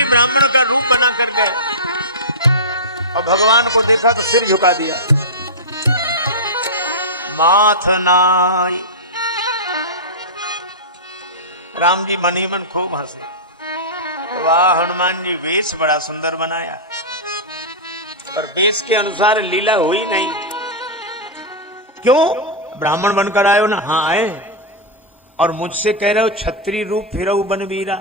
ब्राह्मण का रूप बना कर गए और भगवान को देखा तो सिर झुका दिया। माथनाई राम जी मन ही मन खूब हंसे। वाह हनुमान जी, वेश बड़ा सुंदर बनाया, पर वेश के अनुसार लीला हुई नहीं। क्यों? ब्राह्मण बनकर आए हो ना? हाँ आए, और मुझसे कह रहे हो छत्री रूप फिरऊ बनवीरा।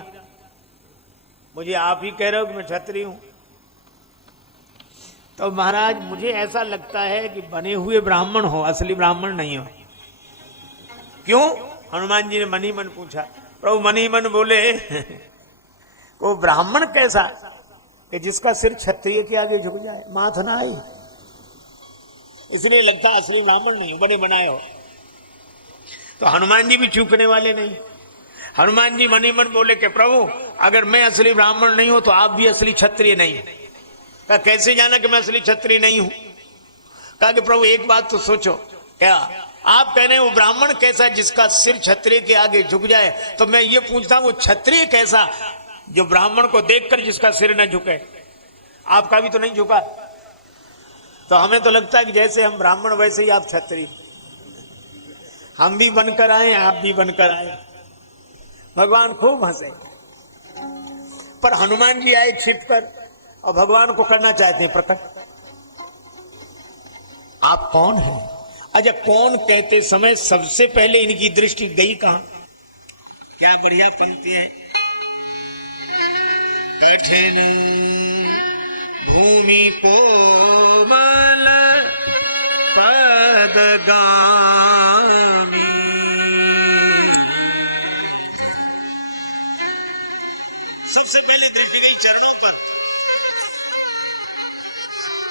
मुझे आप ही कह रहे हो कि मैं छत्री हूं। तो महाराज मुझे ऐसा लगता है कि बने हुए ब्राह्मण हो, असली ब्राह्मण नहीं हो। क्यों? हनुमान जी ने मन ही मन पूछा। प्रभु मन ही मन बोले वो ब्राह्मण कैसा कि जिसका सिर क्षत्रिय के आगे झुक जाए? माथ ना आई, इसलिए लगता असली ब्राह्मण नहीं हो, बने बनाए हो। तो हनुमान जी भी चूकने वाले नहीं। हनुमान जी मन ही मन बोले कि प्रभु अगर मैं असली ब्राह्मण नहीं हूं तो आप भी असली क्षत्रिय नहीं। कहा कैसे जाना कि मैं असली क्षत्रिय नहीं हूं? कहा कि प्रभु एक बात तो सोचो, क्या आप कह रहे हैं वो ब्राह्मण कैसा जिसका सिर क्षत्रिय के आगे झुक जाए, तो मैं ये पूछता हूं वो क्षत्रिय कैसा जो ब्राह्मण को देखकर जिसका सिर न झुके? आपका भी तो नहीं झुका। तो हमें तो लगता है कि जैसे हम ब्राह्मण वैसे ही आप क्षत्रिय। हम भी बनकर आए, आप भी बनकर आए। भगवान खूब हंसे, पर हनुमान जी आए छिपकर और भगवान को करना चाहते हैं प्रकट। आप कौन हैं? अच्छा, कौन कहते समय सबसे पहले इनकी दृष्टि गई कहां? क्या बढ़िया पंक्ति है। कठिन भूमि कोमल पदगामी, सबसे पहले दृष्टि गई चरणों पर।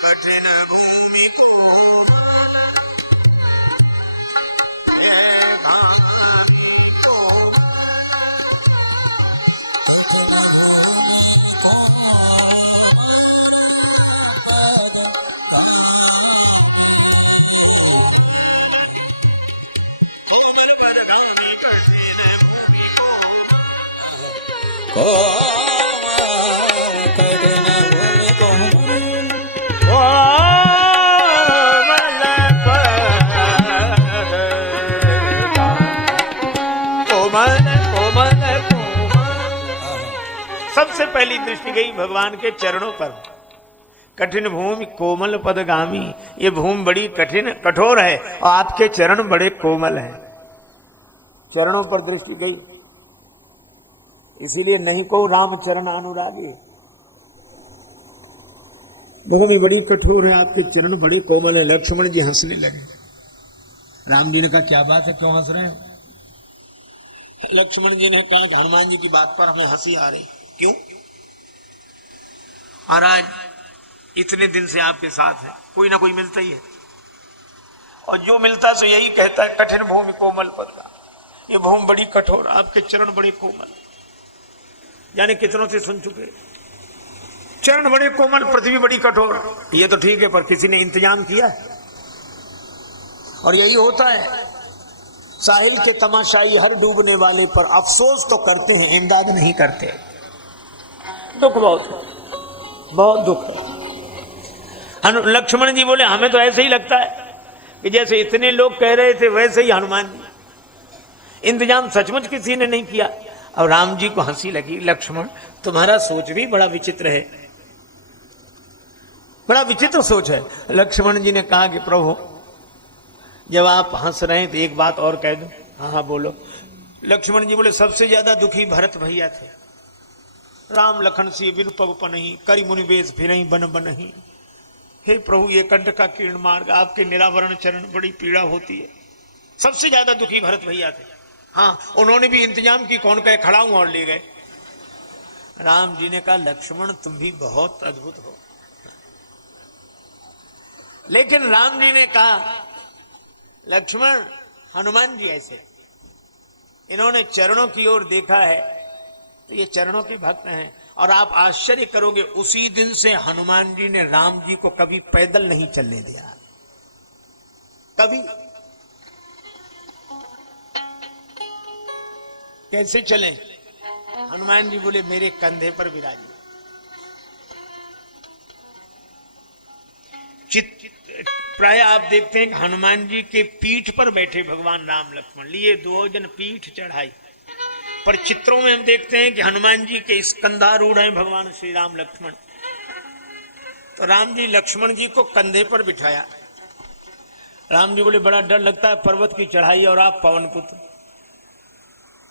कठिन भूमि को सबसे पहली दृष्टि गई भगवान के चरणों पर। कठिन भूमि कोमल पदगामी, ये भूमि बड़ी कठिन कठोर है और आपके चरण बड़े कोमल हैं। चरणों पर दृष्टि गई, इसीलिए नहीं को राम चरण अनुरागी। भूमि बड़ी कठोर है, आपके चरण बड़े कोमल है। लक्ष्मण जी हंसने लगे। राम जी ने कहा क्या बात है, क्यों हंस रहे हैं? लक्ष्मण जी ने कहा हनुमान जी की बात पर हमें हंसी आ रही। क्यों? महाराज इतने दिन से आपके साथ है, कोई ना कोई मिलता ही है, और जो मिलता है सो यही कहता है कठिन भूमि कोमल पदगा। ये भूमि बड़ी कठोर, आपके चरण बड़े कोमल। यानी कितनों से सुन चुके, चरण बड़े कोमल, पृथ्वी बड़ी कठोर। ये तो ठीक है, पर किसी ने इंतजाम किया है। और यही होता है, साहिल के तमाशाई हर डूबने वाले पर अफसोस तो करते हैं, इमदाद नहीं करते। दुख बहुत दुख है। लक्ष्मण जी बोले हमें तो ऐसे ही लगता है कि जैसे इतने लोग कह रहे थे वैसे ही हनुमान जी। इंतजाम सचमुच किसी ने नहीं किया। और राम जी को हंसी लगी। लक्ष्मण तुम्हारा सोच भी बड़ा विचित्र है, बड़ा विचित्र सोच है। लक्ष्मण जी ने कहा कि प्रभु जब आप हंस रहे हैं तो एक बात और कह दो। हाँ हाँ बोलो। लक्ष्मण जी बोले सबसे ज्यादा दुखी भरत भैया थे। राम लखन सी बिन पग पनहि, करि मुनि बेस फिरहि बन बनहि। हे प्रभु ये कंठ का किरण मार्ग, आपके निरावरण चरण बड़ी पीड़ा होती है। सबसे ज्यादा दुखी भरत भैया थे। हाँ, उन्होंने भी इंतजाम की, कौन कहे खड़ा हूं और ले गए। राम जी ने कहा लक्ष्मण तुम भी बहुत अद्भुत हो। लेकिन राम जी ने कहा लक्ष्मण हनुमान जी ऐसे, इन्होंने चरणों की ओर देखा है तो ये चरणों के भक्त हैं। और आप आश्चर्य करोगे, उसी दिन से हनुमान जी ने राम जी को कभी पैदल नहीं चलने दिया, कभी। कैसे चले? हनुमान जी बोले मेरे कंधे पर विराजे। प्राय आप देखते हैं कि हनुमान जी के पीठ पर बैठे भगवान राम लक्ष्मण, लिए दो जन पीठ चढ़ाई। पर चित्रों में हम देखते हैं कि हनुमान जी के स्कंधारूढ़ हैं भगवान श्री राम लक्ष्मण। तो राम जी लक्ष्मण जी को कंधे पर बिठाया। राम जी बोले बड़ा डर लगता है पर्वत की चढ़ाई और आप पवन पुत्र,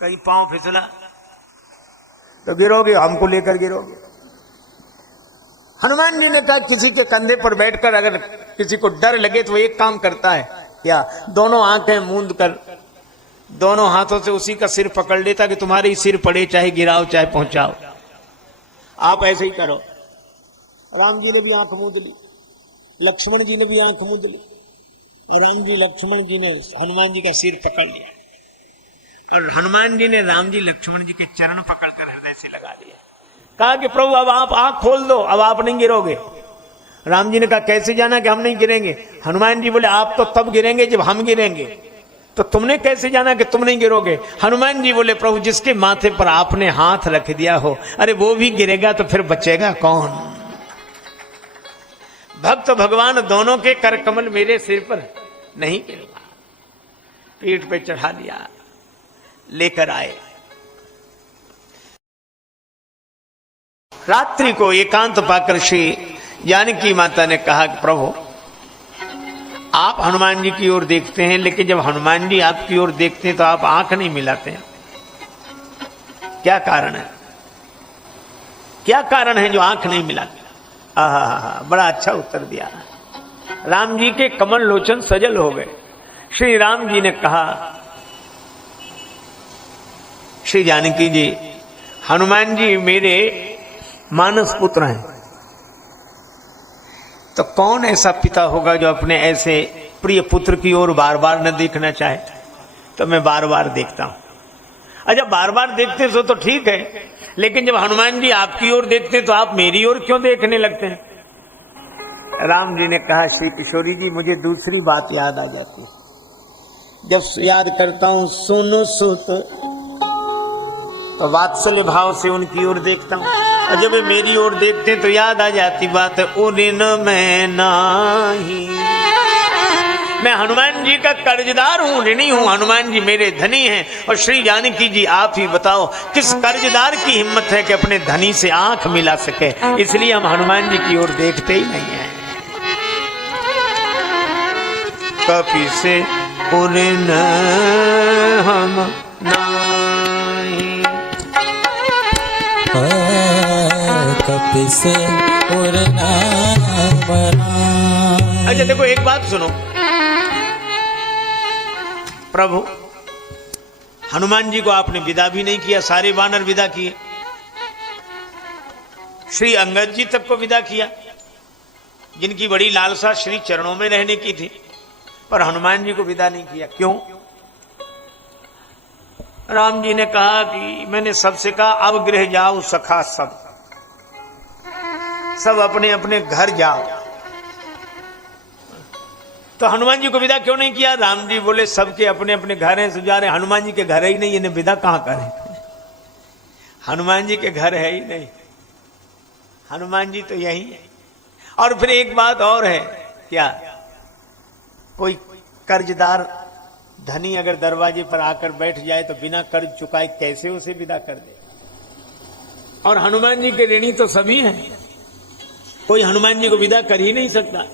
कहीं पांव फिसला तो गिरोगे, हमको लेकर गिरोगे। हनुमान जी ने कहा किसी के कंधे पर बैठकर अगर किसी को डर लगे तो वो एक काम करता है, क्या दोनों आंखें मूंद कर दोनों हाथों से उसी का सिर पकड़ लेता कि तुम्हारे ही सिर पड़े, चाहे गिराओ चाहे पहुंचाओ। आप ऐसे ही करो। राम जी ने भी आंख मूंद ली, लक्ष्मण जी ने भी आंख मूंद ली, और राम जी लक्ष्मण जी ने हनुमान जी का सिर पकड़ लिया, और हनुमान जी ने राम जी लक्ष्मण जी के चरण पकड़कर हृदय से लगा दिया। कहा कि प्रभु अब आप आंख खोल दो, अब आप नहीं गिरोगे। राम जी ने कहा कैसे जाना कि हम नहीं गिरेंगे? हनुमान जी बोले आप तो तब गिरेंगे जब हम गिरेंगे, तो तुमने कैसे जाना कि तुम नहीं गिरोगे? हनुमान जी बोले प्रभु जिसके माथे पर आपने हाथ रख दिया हो, अरे वो भी गिरेगा तो फिर बचेगा कौन? भक्त भगवान दोनों के कर कमल मेरे सिर पर नहीं गिरेगा। पीठ पे चढ़ा दिया, लेकर आए। रात्रि को एकांत पाकर श्री जानकी माता ने कहा कि प्रभु आप हनुमान जी की ओर देखते हैं, लेकिन जब हनुमान जी आपकी ओर देखते हैं तो आप आंख नहीं मिलाते हैं, क्या कारण है? क्या कारण है जो आंख नहीं मिलाते? बड़ा अच्छा उत्तर दिया। राम जी के कमल लोचन सजल हो गए। श्री राम जी ने कहा श्री जानकी जी, हनुमान जी मेरे मानस पुत्र हैं, तो कौन ऐसा पिता होगा जो अपने ऐसे प्रिय पुत्र की ओर बार बार न देखना चाहे? तो मैं बार बार देखता हूं। अच्छा बार बार देखते तो ठीक है, लेकिन जब हनुमान जी आपकी ओर देखते तो आप मेरी ओर क्यों देखने लगते हैं? राम जी ने कहा श्री किशोरी जी मुझे दूसरी बात याद आ जाती है। जब याद करता हूं सुनो सुत तो वात्सल्य भाव से उनकी ओर देखता हूं, और जब वे मेरी ओर देखते हैं तो याद आ जाती बात है ओ ऋण मैं नाही। मैं हनुमान जी का कर्जदार हूं, ऋणी हूं। हनुमान जी मेरे धनी हैं। और श्री जानकी जी आप ही बताओ किस कर्जदार की हिम्मत है कि अपने धनी से आंख मिला सके? इसलिए हम हनुमान जी की ओर देखते ही नहीं हैं। कपि से ऋण हम नाही, कपि से अच्छा देखो एक बात सुनो, प्रभु हनुमान जी को आपने विदा भी नहीं किया, सारे वानर विदा किए, श्री अंगद जी तक को विदा किया जिनकी बड़ी लालसा श्री चरणों में रहने की थी, पर हनुमान जी को विदा नहीं किया। क्यों? राम जी ने कहा कि मैंने सबसे कहा अब गृह जाओ सखा, सब अपने अपने घर जाओ। तो हनुमान जी को विदा क्यों नहीं किया? राम जी बोले सबके अपने अपने घर हैं, सुझा रहे हनुमान जी के घर ही नहीं, इन्हें विदा कहां करें? हनुमान जी के घर है ही नहीं, हनुमान जी तो यही है। और फिर एक बात और है, क्या कोई कर्जदार धनी अगर दरवाजे पर आकर बैठ जाए तो बिना कर्ज चुकाए कैसे उसे विदा कर दे? और हनुमान जी के ऋणी तो सभी हैं, कोई हनुमान जी को विदा कर ही नहीं सकता।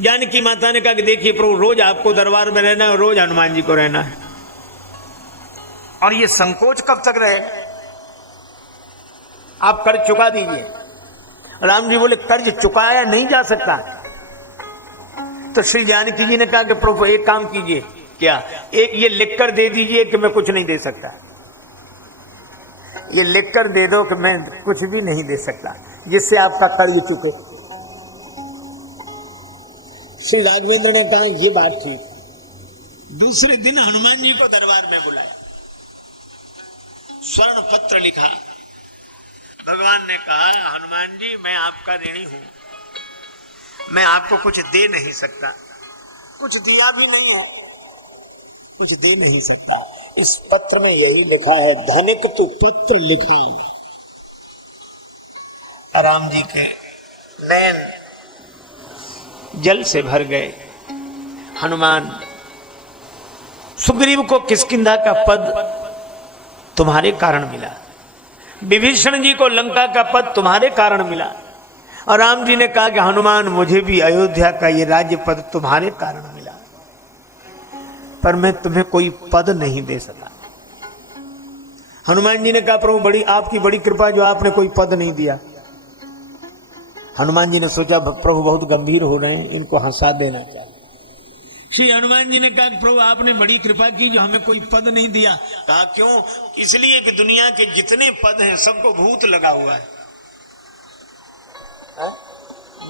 जानकी माता ने कहा कि देखिए प्रभु रोज आपको दरबार में रहना है, रोज हनुमान जी को रहना है, और ये संकोच कब तक रहेगा? आप कर्ज चुका दीजिए। राम जी बोले कर्ज चुकाया नहीं जा सकता, तो श्री जानकी जी ने कहा कि प्रभु एक काम कीजिए, क्या? एक ये लिखकर दे दीजिए कि मैं कुछ नहीं दे सकता, ये लिखकर दे दो कि मैं कुछ भी नहीं दे सकता, जिससे आपका कर्ज चुके। श्री राघवेंद्र ने कहा ये बात ठीक। दूसरे दिन हनुमान जी को दरबार में बुलाया, स्वर्ण पत्र लिखा। भगवान ने कहा हनुमान जी मैं आपका ऋणी हूं, मैं आपको कुछ दे नहीं सकता, कुछ दिया भी नहीं है, कुछ दे नहीं सकता। इस पत्र में यही लिखा है, धनिक तू पुत्र लिखा। राम जी के नैन जल से भर गए। हनुमान, सुग्रीव को किष्किंधा का पद तुम्हारे कारण मिला, विभीषण जी को लंका का पद तुम्हारे कारण मिला, और राम जी ने कहा कि हनुमान मुझे भी अयोध्या का ये राज्य पद तुम्हारे कारण मिला, पर मैं तुम्हें कोई पद नहीं दे सका। हनुमान जी ने कहा प्रभु बड़ी आपकी बड़ी कृपा जो आपने कोई पद नहीं दिया। हनुमान जी ने सोचा प्रभु बहुत गंभीर हो रहे हैं, इनको हंसा देना चाहिए। श्री हनुमान जी ने कहा प्रभु आपने बड़ी कृपा की जो हमें कोई पद नहीं दिया। कहा क्यों? इसलिए कि दुनिया के जितने पद हैं सबको भूत लगा हुआ है।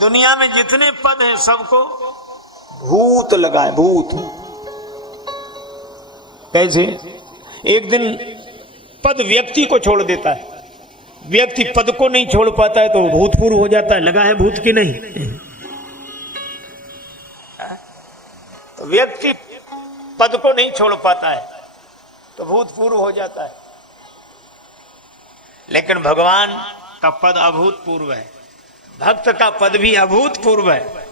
दुनिया में जितने पद हैं सबको भूत लगा है, भूत। कैसे? एक दिन पद व्यक्ति को छोड़ देता है, व्यक्ति पद को नहीं छोड़ पाता है तो भूतपूर्व हो जाता है। लगा है भूत की नहीं? तो व्यक्ति पद को नहीं छोड़ पाता है तो भूतपूर्व हो जाता है, लेकिन भगवान का पद अभूतपूर्व है, भक्त का पद भी अभूतपूर्व है।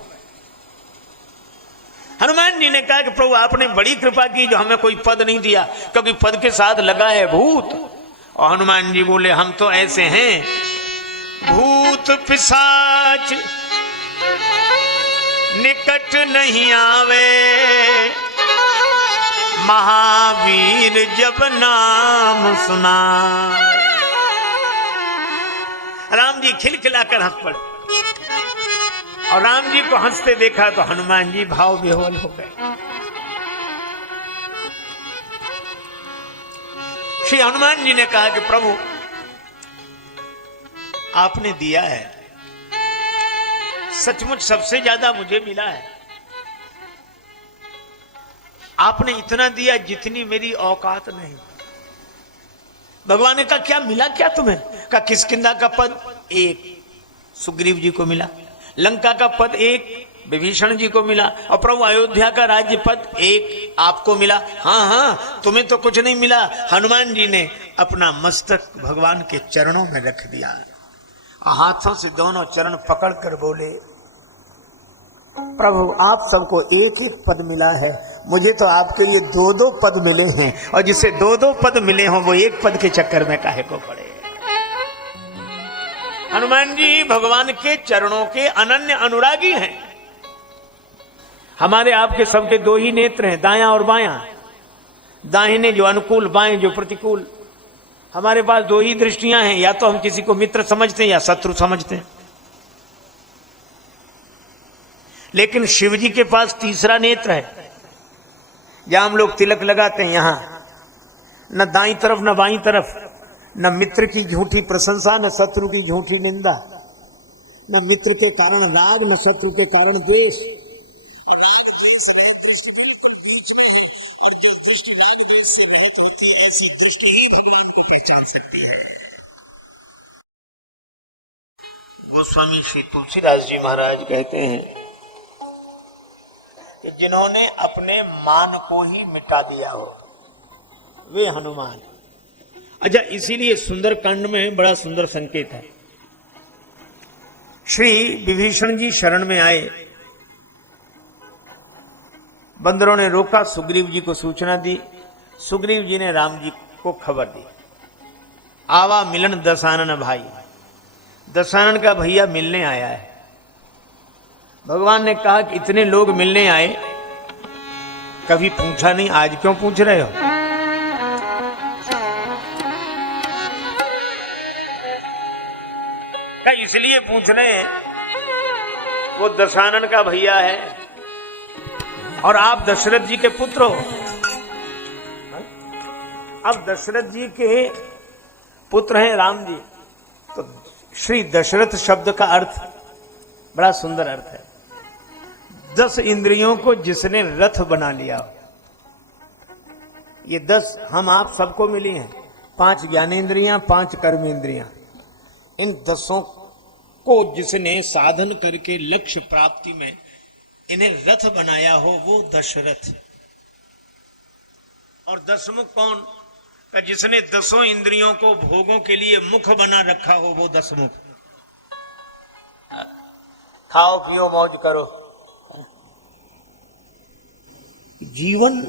हनुमान जी ने कहा कि प्रभु आपने बड़ी कृपा की जो हमें कोई पद नहीं दिया, क्योंकि पद के साथ लगा है भूत। और हनुमान जी बोले हम तो ऐसे हैं, भूत पिशाच निकट नहीं आवे, महावीर जब नाम सुना। राम जी खिलखिलाकर हंस पड़े, और राम जी को हंसते देखा तो हनुमान जी भाव विह्वल हो गए। श्री हनुमान जी ने कहा कि प्रभु आपने दिया है, सचमुच सबसे ज्यादा मुझे मिला है। आपने इतना दिया जितनी मेरी औकात नहीं। भगवान ने कहा क्या मिला क्या तुम्हें? कहा किष्किंधा का पद एक सुग्रीव जी को मिला, लंका का पद एक विभीषण जी को मिला, और प्रभु अयोध्या का राज्य पद एक आपको मिला। हाँ हाँ तुम्हें तो कुछ नहीं मिला। हनुमान जी ने अपना मस्तक भगवान के चरणों में रख दिया, हाथों से दोनों चरण पकड़कर बोले प्रभु आप सबको एक एक पद मिला है, मुझे तो आपके लिए दो दो पद मिले हैं, और जिसे दो दो पद मिले हों वो एक पद के चक्कर में काहे को पड़े। हनुमान जी भगवान के चरणों के अनन्य अनुरागी हैं। हमारे आपके सबके दो ही नेत्र हैं, दायां और बायां, दाहिने जो अनुकूल, बाएं जो प्रतिकूल। हमारे पास दो ही दृष्टियां हैं, या तो हम किसी को मित्र समझते हैं या शत्रु समझते हैं। लेकिन शिव जी के पास तीसरा नेत्र है, जहां हम लोग तिलक लगाते हैं, यहां न दाईं तरफ न बाईं तरफ, न मित्र की झूठी प्रशंसा न शत्रु की झूठी निंदा, न मित्र के कारण राग न शत्रु के कारण द्वेष। गोस्वामी श्री तुलसीदास जी महाराज कहते हैं कि जिन्होंने अपने मान को ही मिटा दिया हो वे हनुमान। अच्छा, इसीलिए सुंदर कांड में बड़ा सुंदर संकेत है। श्री विभीषण जी शरण में आए, बंदरों ने रोका, सुग्रीव जी को सूचना दी, सुग्रीव जी ने राम जी को खबर दी। आवा मिलन दशानन भाई, दशानन का भैया मिलने आया है। भगवान ने कहा कि इतने लोग मिलने आए, कभी पूछा नहीं, आज क्यों पूछ रहे हो? क्या इसलिए पूछ रहे हैं वो दशानन का भैया है, और आप दशरथ जी के पुत्र हो। अब दशरथ जी के पुत्र हैं राम जी, तो श्री दशरथ शब्द का अर्थ बड़ा सुंदर अर्थ है। 10 इंद्रियों को जिसने रथ बना लिया, ये 10 हम आप सबको मिली हैं। 5 ज्ञानेंद्रियां, 5 कर्मेंद्रियां, इन 10 को जिसने साधन करके लक्ष्य प्राप्ति में इन्हें रथ बनाया हो, वो दशरथ। और 10मुख कौन? का जिसने 10 इंद्रियों को भोगों के लिए मुख बना रखा हो, वो 10मुख। खाओ पियो मौज करो। जीवन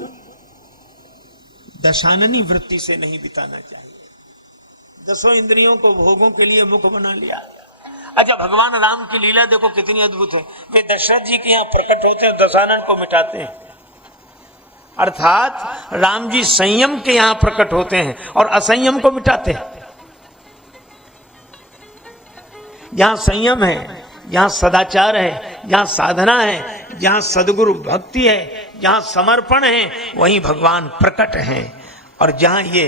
दशाननी वृत्ति से नहीं बिताना चाहिए। 10 इंद्रियों को भोगों के लिए मुख बना लिया। अच्छा, भगवान राम की लीला देखो कितनी अद्भुत है। वे दशरथ जी के यहाँ प्रकट होते हैं, दशानन को मिटाते हैं। अर्थात राम जी संयम के यहाँ प्रकट होते हैं और असंयम को मिटाते हैं। जहां संयम है, जहां सदाचार है, जहां साधना है, जहां सदगुरु भक्ति है, जहां समर्पण है, वहीं भगवान प्रकट हैं। और जहां ये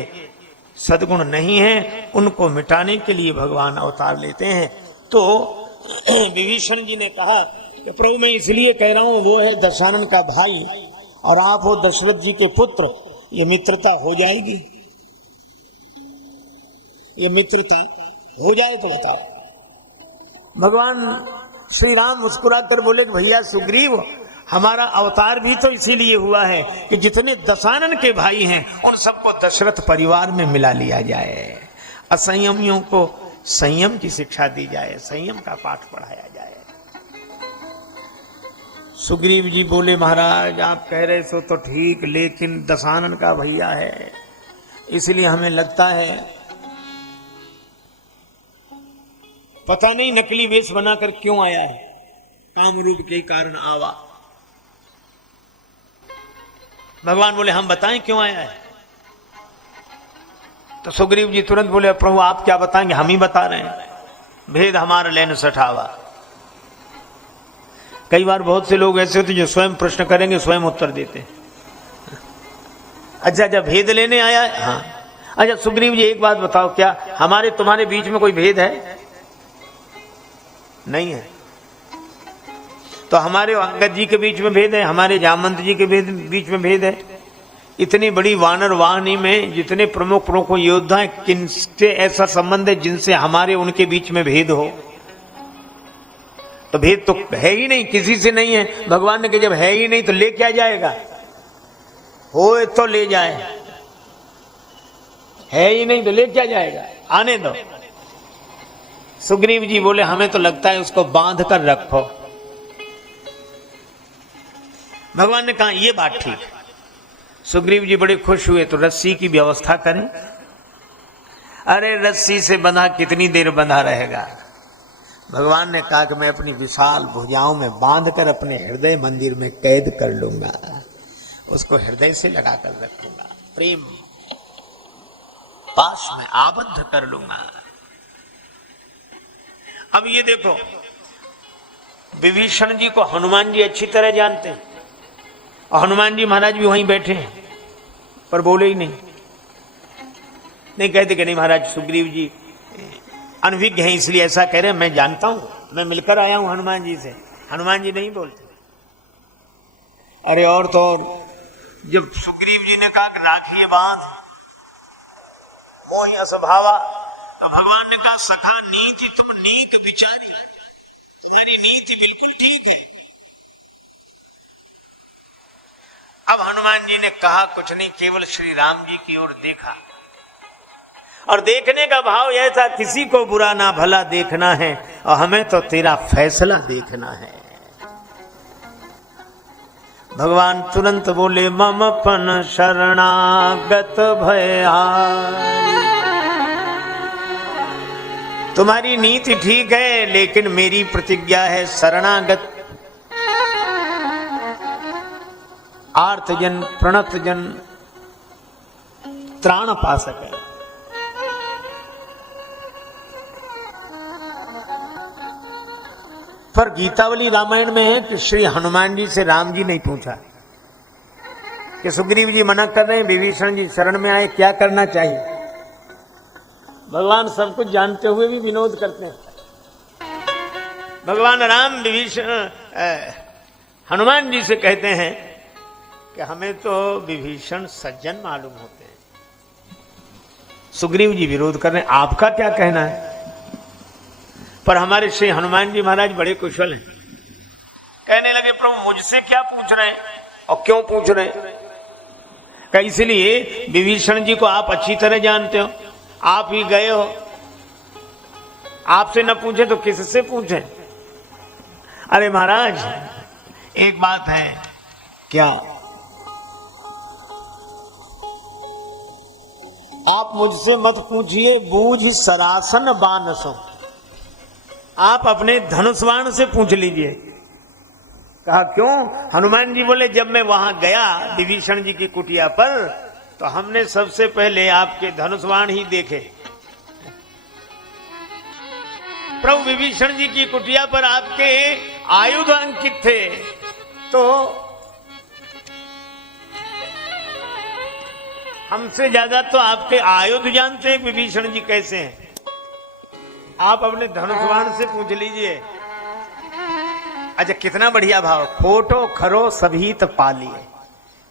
सदगुण नहीं है, उनको मिटाने के लिए भगवान अवतार लेते हैं। तो विभीषण जी ने कहा कि प्रभु मैं इसलिए कह रहा हूं, वो है दशानन का भाई और आप हो दशरथ जी के पुत्र, ये मित्रता हो जाएगी? ये मित्रता हो जाए तो बताओ। भगवान श्री राम मुस्कुरा कर बोले कि भैया सुग्रीव, हमारा अवतार भी तो इसीलिए हुआ है कि जितने दशानन के भाई हैं उन सबको दशरथ परिवार में मिला लिया जाए, असंयमियों को संयम की शिक्षा दी जाए, संयम का पाठ पढ़ाया जाए। सुग्रीव जी बोले महाराज आप कह रहे सो तो ठीक, लेकिन दशानन का भैया है, इसलिए हमें लगता है पता नहीं नकली वेश बनाकर क्यों आया है, कामरूप के कारण आवा। भगवान बोले हम बताएं क्यों आया है? तो सुग्रीव जी तुरंत बोले प्रभु आप क्या बताएंगे, हम ही बता रहे हैं, भेद हमारा लेन सठावा। कई बार बहुत से लोग ऐसे होते जो स्वयं प्रश्न करेंगे स्वयं उत्तर देते हैं। अच्छा जब भेद लेने आया है? हाँ। अच्छा सुग्रीव जी एक बात बताओ, क्या हमारे तुम्हारे बीच में कोई भेद है? नहीं है। तो हमारे अंगद जी के बीच में भेद है, हमारे जामवंत जी के बीच में भेद है। इतनी बड़ी वानर वाहिनी में जितने प्रमुख योद्धा हैं, किनसे ऐसा संबंध है जिनसे हमारे उनके बीच में भेद हो? तो भेद तो है ही नहीं, किसी से नहीं है। भगवान ने कहा जब है ही नहीं तो ले क्या जाएगा, हो तो ले जाए, है ही नहीं तो ले क्या जाएगा, आने दो। सुग्रीव जी बोले हमें तो लगता है उसको बांध कर रखो। भगवान ने कहा यह बात ठीक। सुग्रीव जी बड़े खुश हुए, तो रस्सी की व्यवस्था करें। अरे रस्सी से बंधा कितनी देर बंधा रहेगा? भगवान ने कहा कि मैं अपनी विशाल भुजाओं में बांधकर अपने हृदय मंदिर में कैद कर लूंगा, उसको हृदय से लगाकर रखूंगा, प्रेम पास में आबद्ध कर लूंगा। अब ये देखो, विभीषण जी को हनुमान जी अच्छी तरह जानते हैं और हनुमान जी महाराज भी वहीं बैठे हैं, पर बोले ही नहीं कहते कि नहीं महाराज सुग्रीव जी अनभिज्ञ हैं इसलिए ऐसा कह रहे हैं, मैं जानता हूं, मैं मिलकर आया हूं हनुमान जी से। हनुमान जी नहीं बोलते। अरे और तो और, जब सुग्रीव जी ने कहा कि राखिए बांध मोहि असभावा, तो भगवान ने कहा सखा नीति तुम नीक विचारी, तुम्हारी नीति बिल्कुल ठीक है। अब हनुमान जी ने कहा कुछ नहीं, केवल श्री राम जी की ओर देखा और देखने का भाव यह था किसी को बुरा ना भला देखना है और हमें तो तेरा फैसला देखना है। भगवान तुरंत बोले ममपन शरणागत भयारी, तुम्हारी नीति ठीक है लेकिन मेरी प्रतिज्ञा है शरणागत, आर्तजन प्रणतजन त्राण पा सके। पर गीतावली रामायण में है कि श्री हनुमान जी से राम जी नहीं पूछा, कि सुग्रीव जी मना कर रहे हैं, विभीषण जी शरण में आए, क्या करना चाहिए। भगवान सब कुछ जानते हुए भी विनोद करते हैं। भगवान राम विभीषण हनुमान जी से कहते हैं कि हमें तो विभीषण सज्जन मालूम होते हैं, सुग्रीव जी विरोध कर रहे हैं, आपका क्या कहना है। पर हमारे श्री हनुमान जी महाराज बड़े कुशल हैं। कहने लगे प्रभु मुझसे क्या पूछ रहे हैं और क्यों पूछ रहे हैं। इसलिए विभीषण जी को आप अच्छी तरह जानते हो, आप ही गए हो, आपसे न पूछे तो किससे पूछे। अरे महाराज एक बात है, क्या आप मुझसे मत पूछिए, बूझ सरासन बानसो, आप अपने धनुष बाण से पूछ लीजिए। कहा क्यों। हनुमान जी बोले जब मैं वहां गया विभीषण जी की कुटिया पर तो हमने सबसे पहले आपके धनुष बाण ही देखे। प्रभु विभीषण जी की कुटिया पर आपके आयुध अंकित थे, तो हमसे ज्यादा तो आपके आयुध जानते हैं विभीषण जी कैसे हैं। आप अपने धनुष बाण से पूछ लीजिए। अच्छा कितना बढ़िया भाव, खोटो खरो सभी तो पालिए।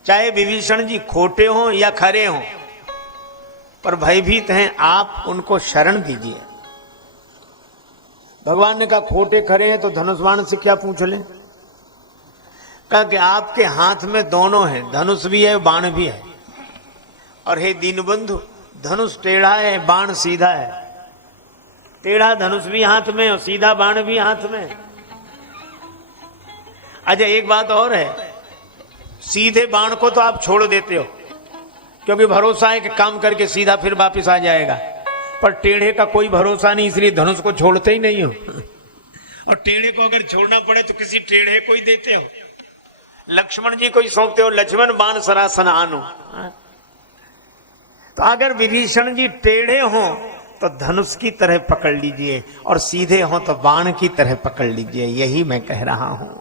चाहे विभीषण जी खोटे हों या खरे हों, पर भयभीत हैं, आप उनको शरण दीजिए। भगवान ने कहा खोटे खरे हैं तो धनुष बाण से क्या पूछ लें। कहा कि आपके हाथ में दोनों है, धनुष भी है बाण भी है, और हे दीनबंधु धनुष टेढ़ा है बाण सीधा है। टेढ़ा धनुष भी हाथ में और सीधा बाण भी हाथ में। अच्छा एक बात और है, सीधे बाण को तो आप छोड़ देते हो क्योंकि भरोसा है कि काम करके सीधा फिर वापस आ जाएगा, पर टेढ़े का कोई भरोसा नहीं, इसलिए धनुष को छोड़ते ही नहीं हो। और टेढ़े को अगर छोड़ना पड़े तो किसी टेढ़े को ही देते हो। लक्ष्मण जी को ही सौंपते हो, लक्ष्मण बाण सरासन आनो। तो अगर विभीषण जी टेढ़े हों तो धनुष की तरह पकड़ लीजिए, और सीधे हों तो बाण की तरह पकड़ लीजिए। यही मैं कह रहा हूं।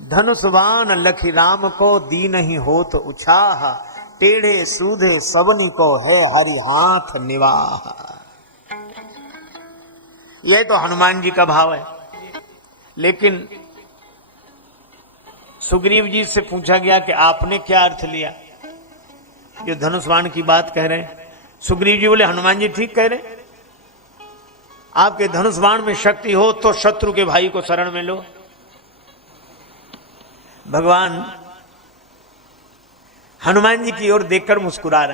धनुष बाण लखी राम को दीन ही हो तो उछाह, टेढ़े सूधे सबनी को है हरि हाथ निवाह। यह तो हनुमान जी का भाव है। लेकिन सुग्रीव जी से पूछा गया कि आपने क्या अर्थ लिया जो धनुष बाण की बात कह रहे हैं। सुग्रीव जी बोले हनुमान जी ठीक कह रहे हैं, आपके धनुष बाण में शक्ति हो तो शत्रु के भाई को शरण में लो। भगवान हनुमान जी की ओर देखकर मुस्कुरा रहे हैं।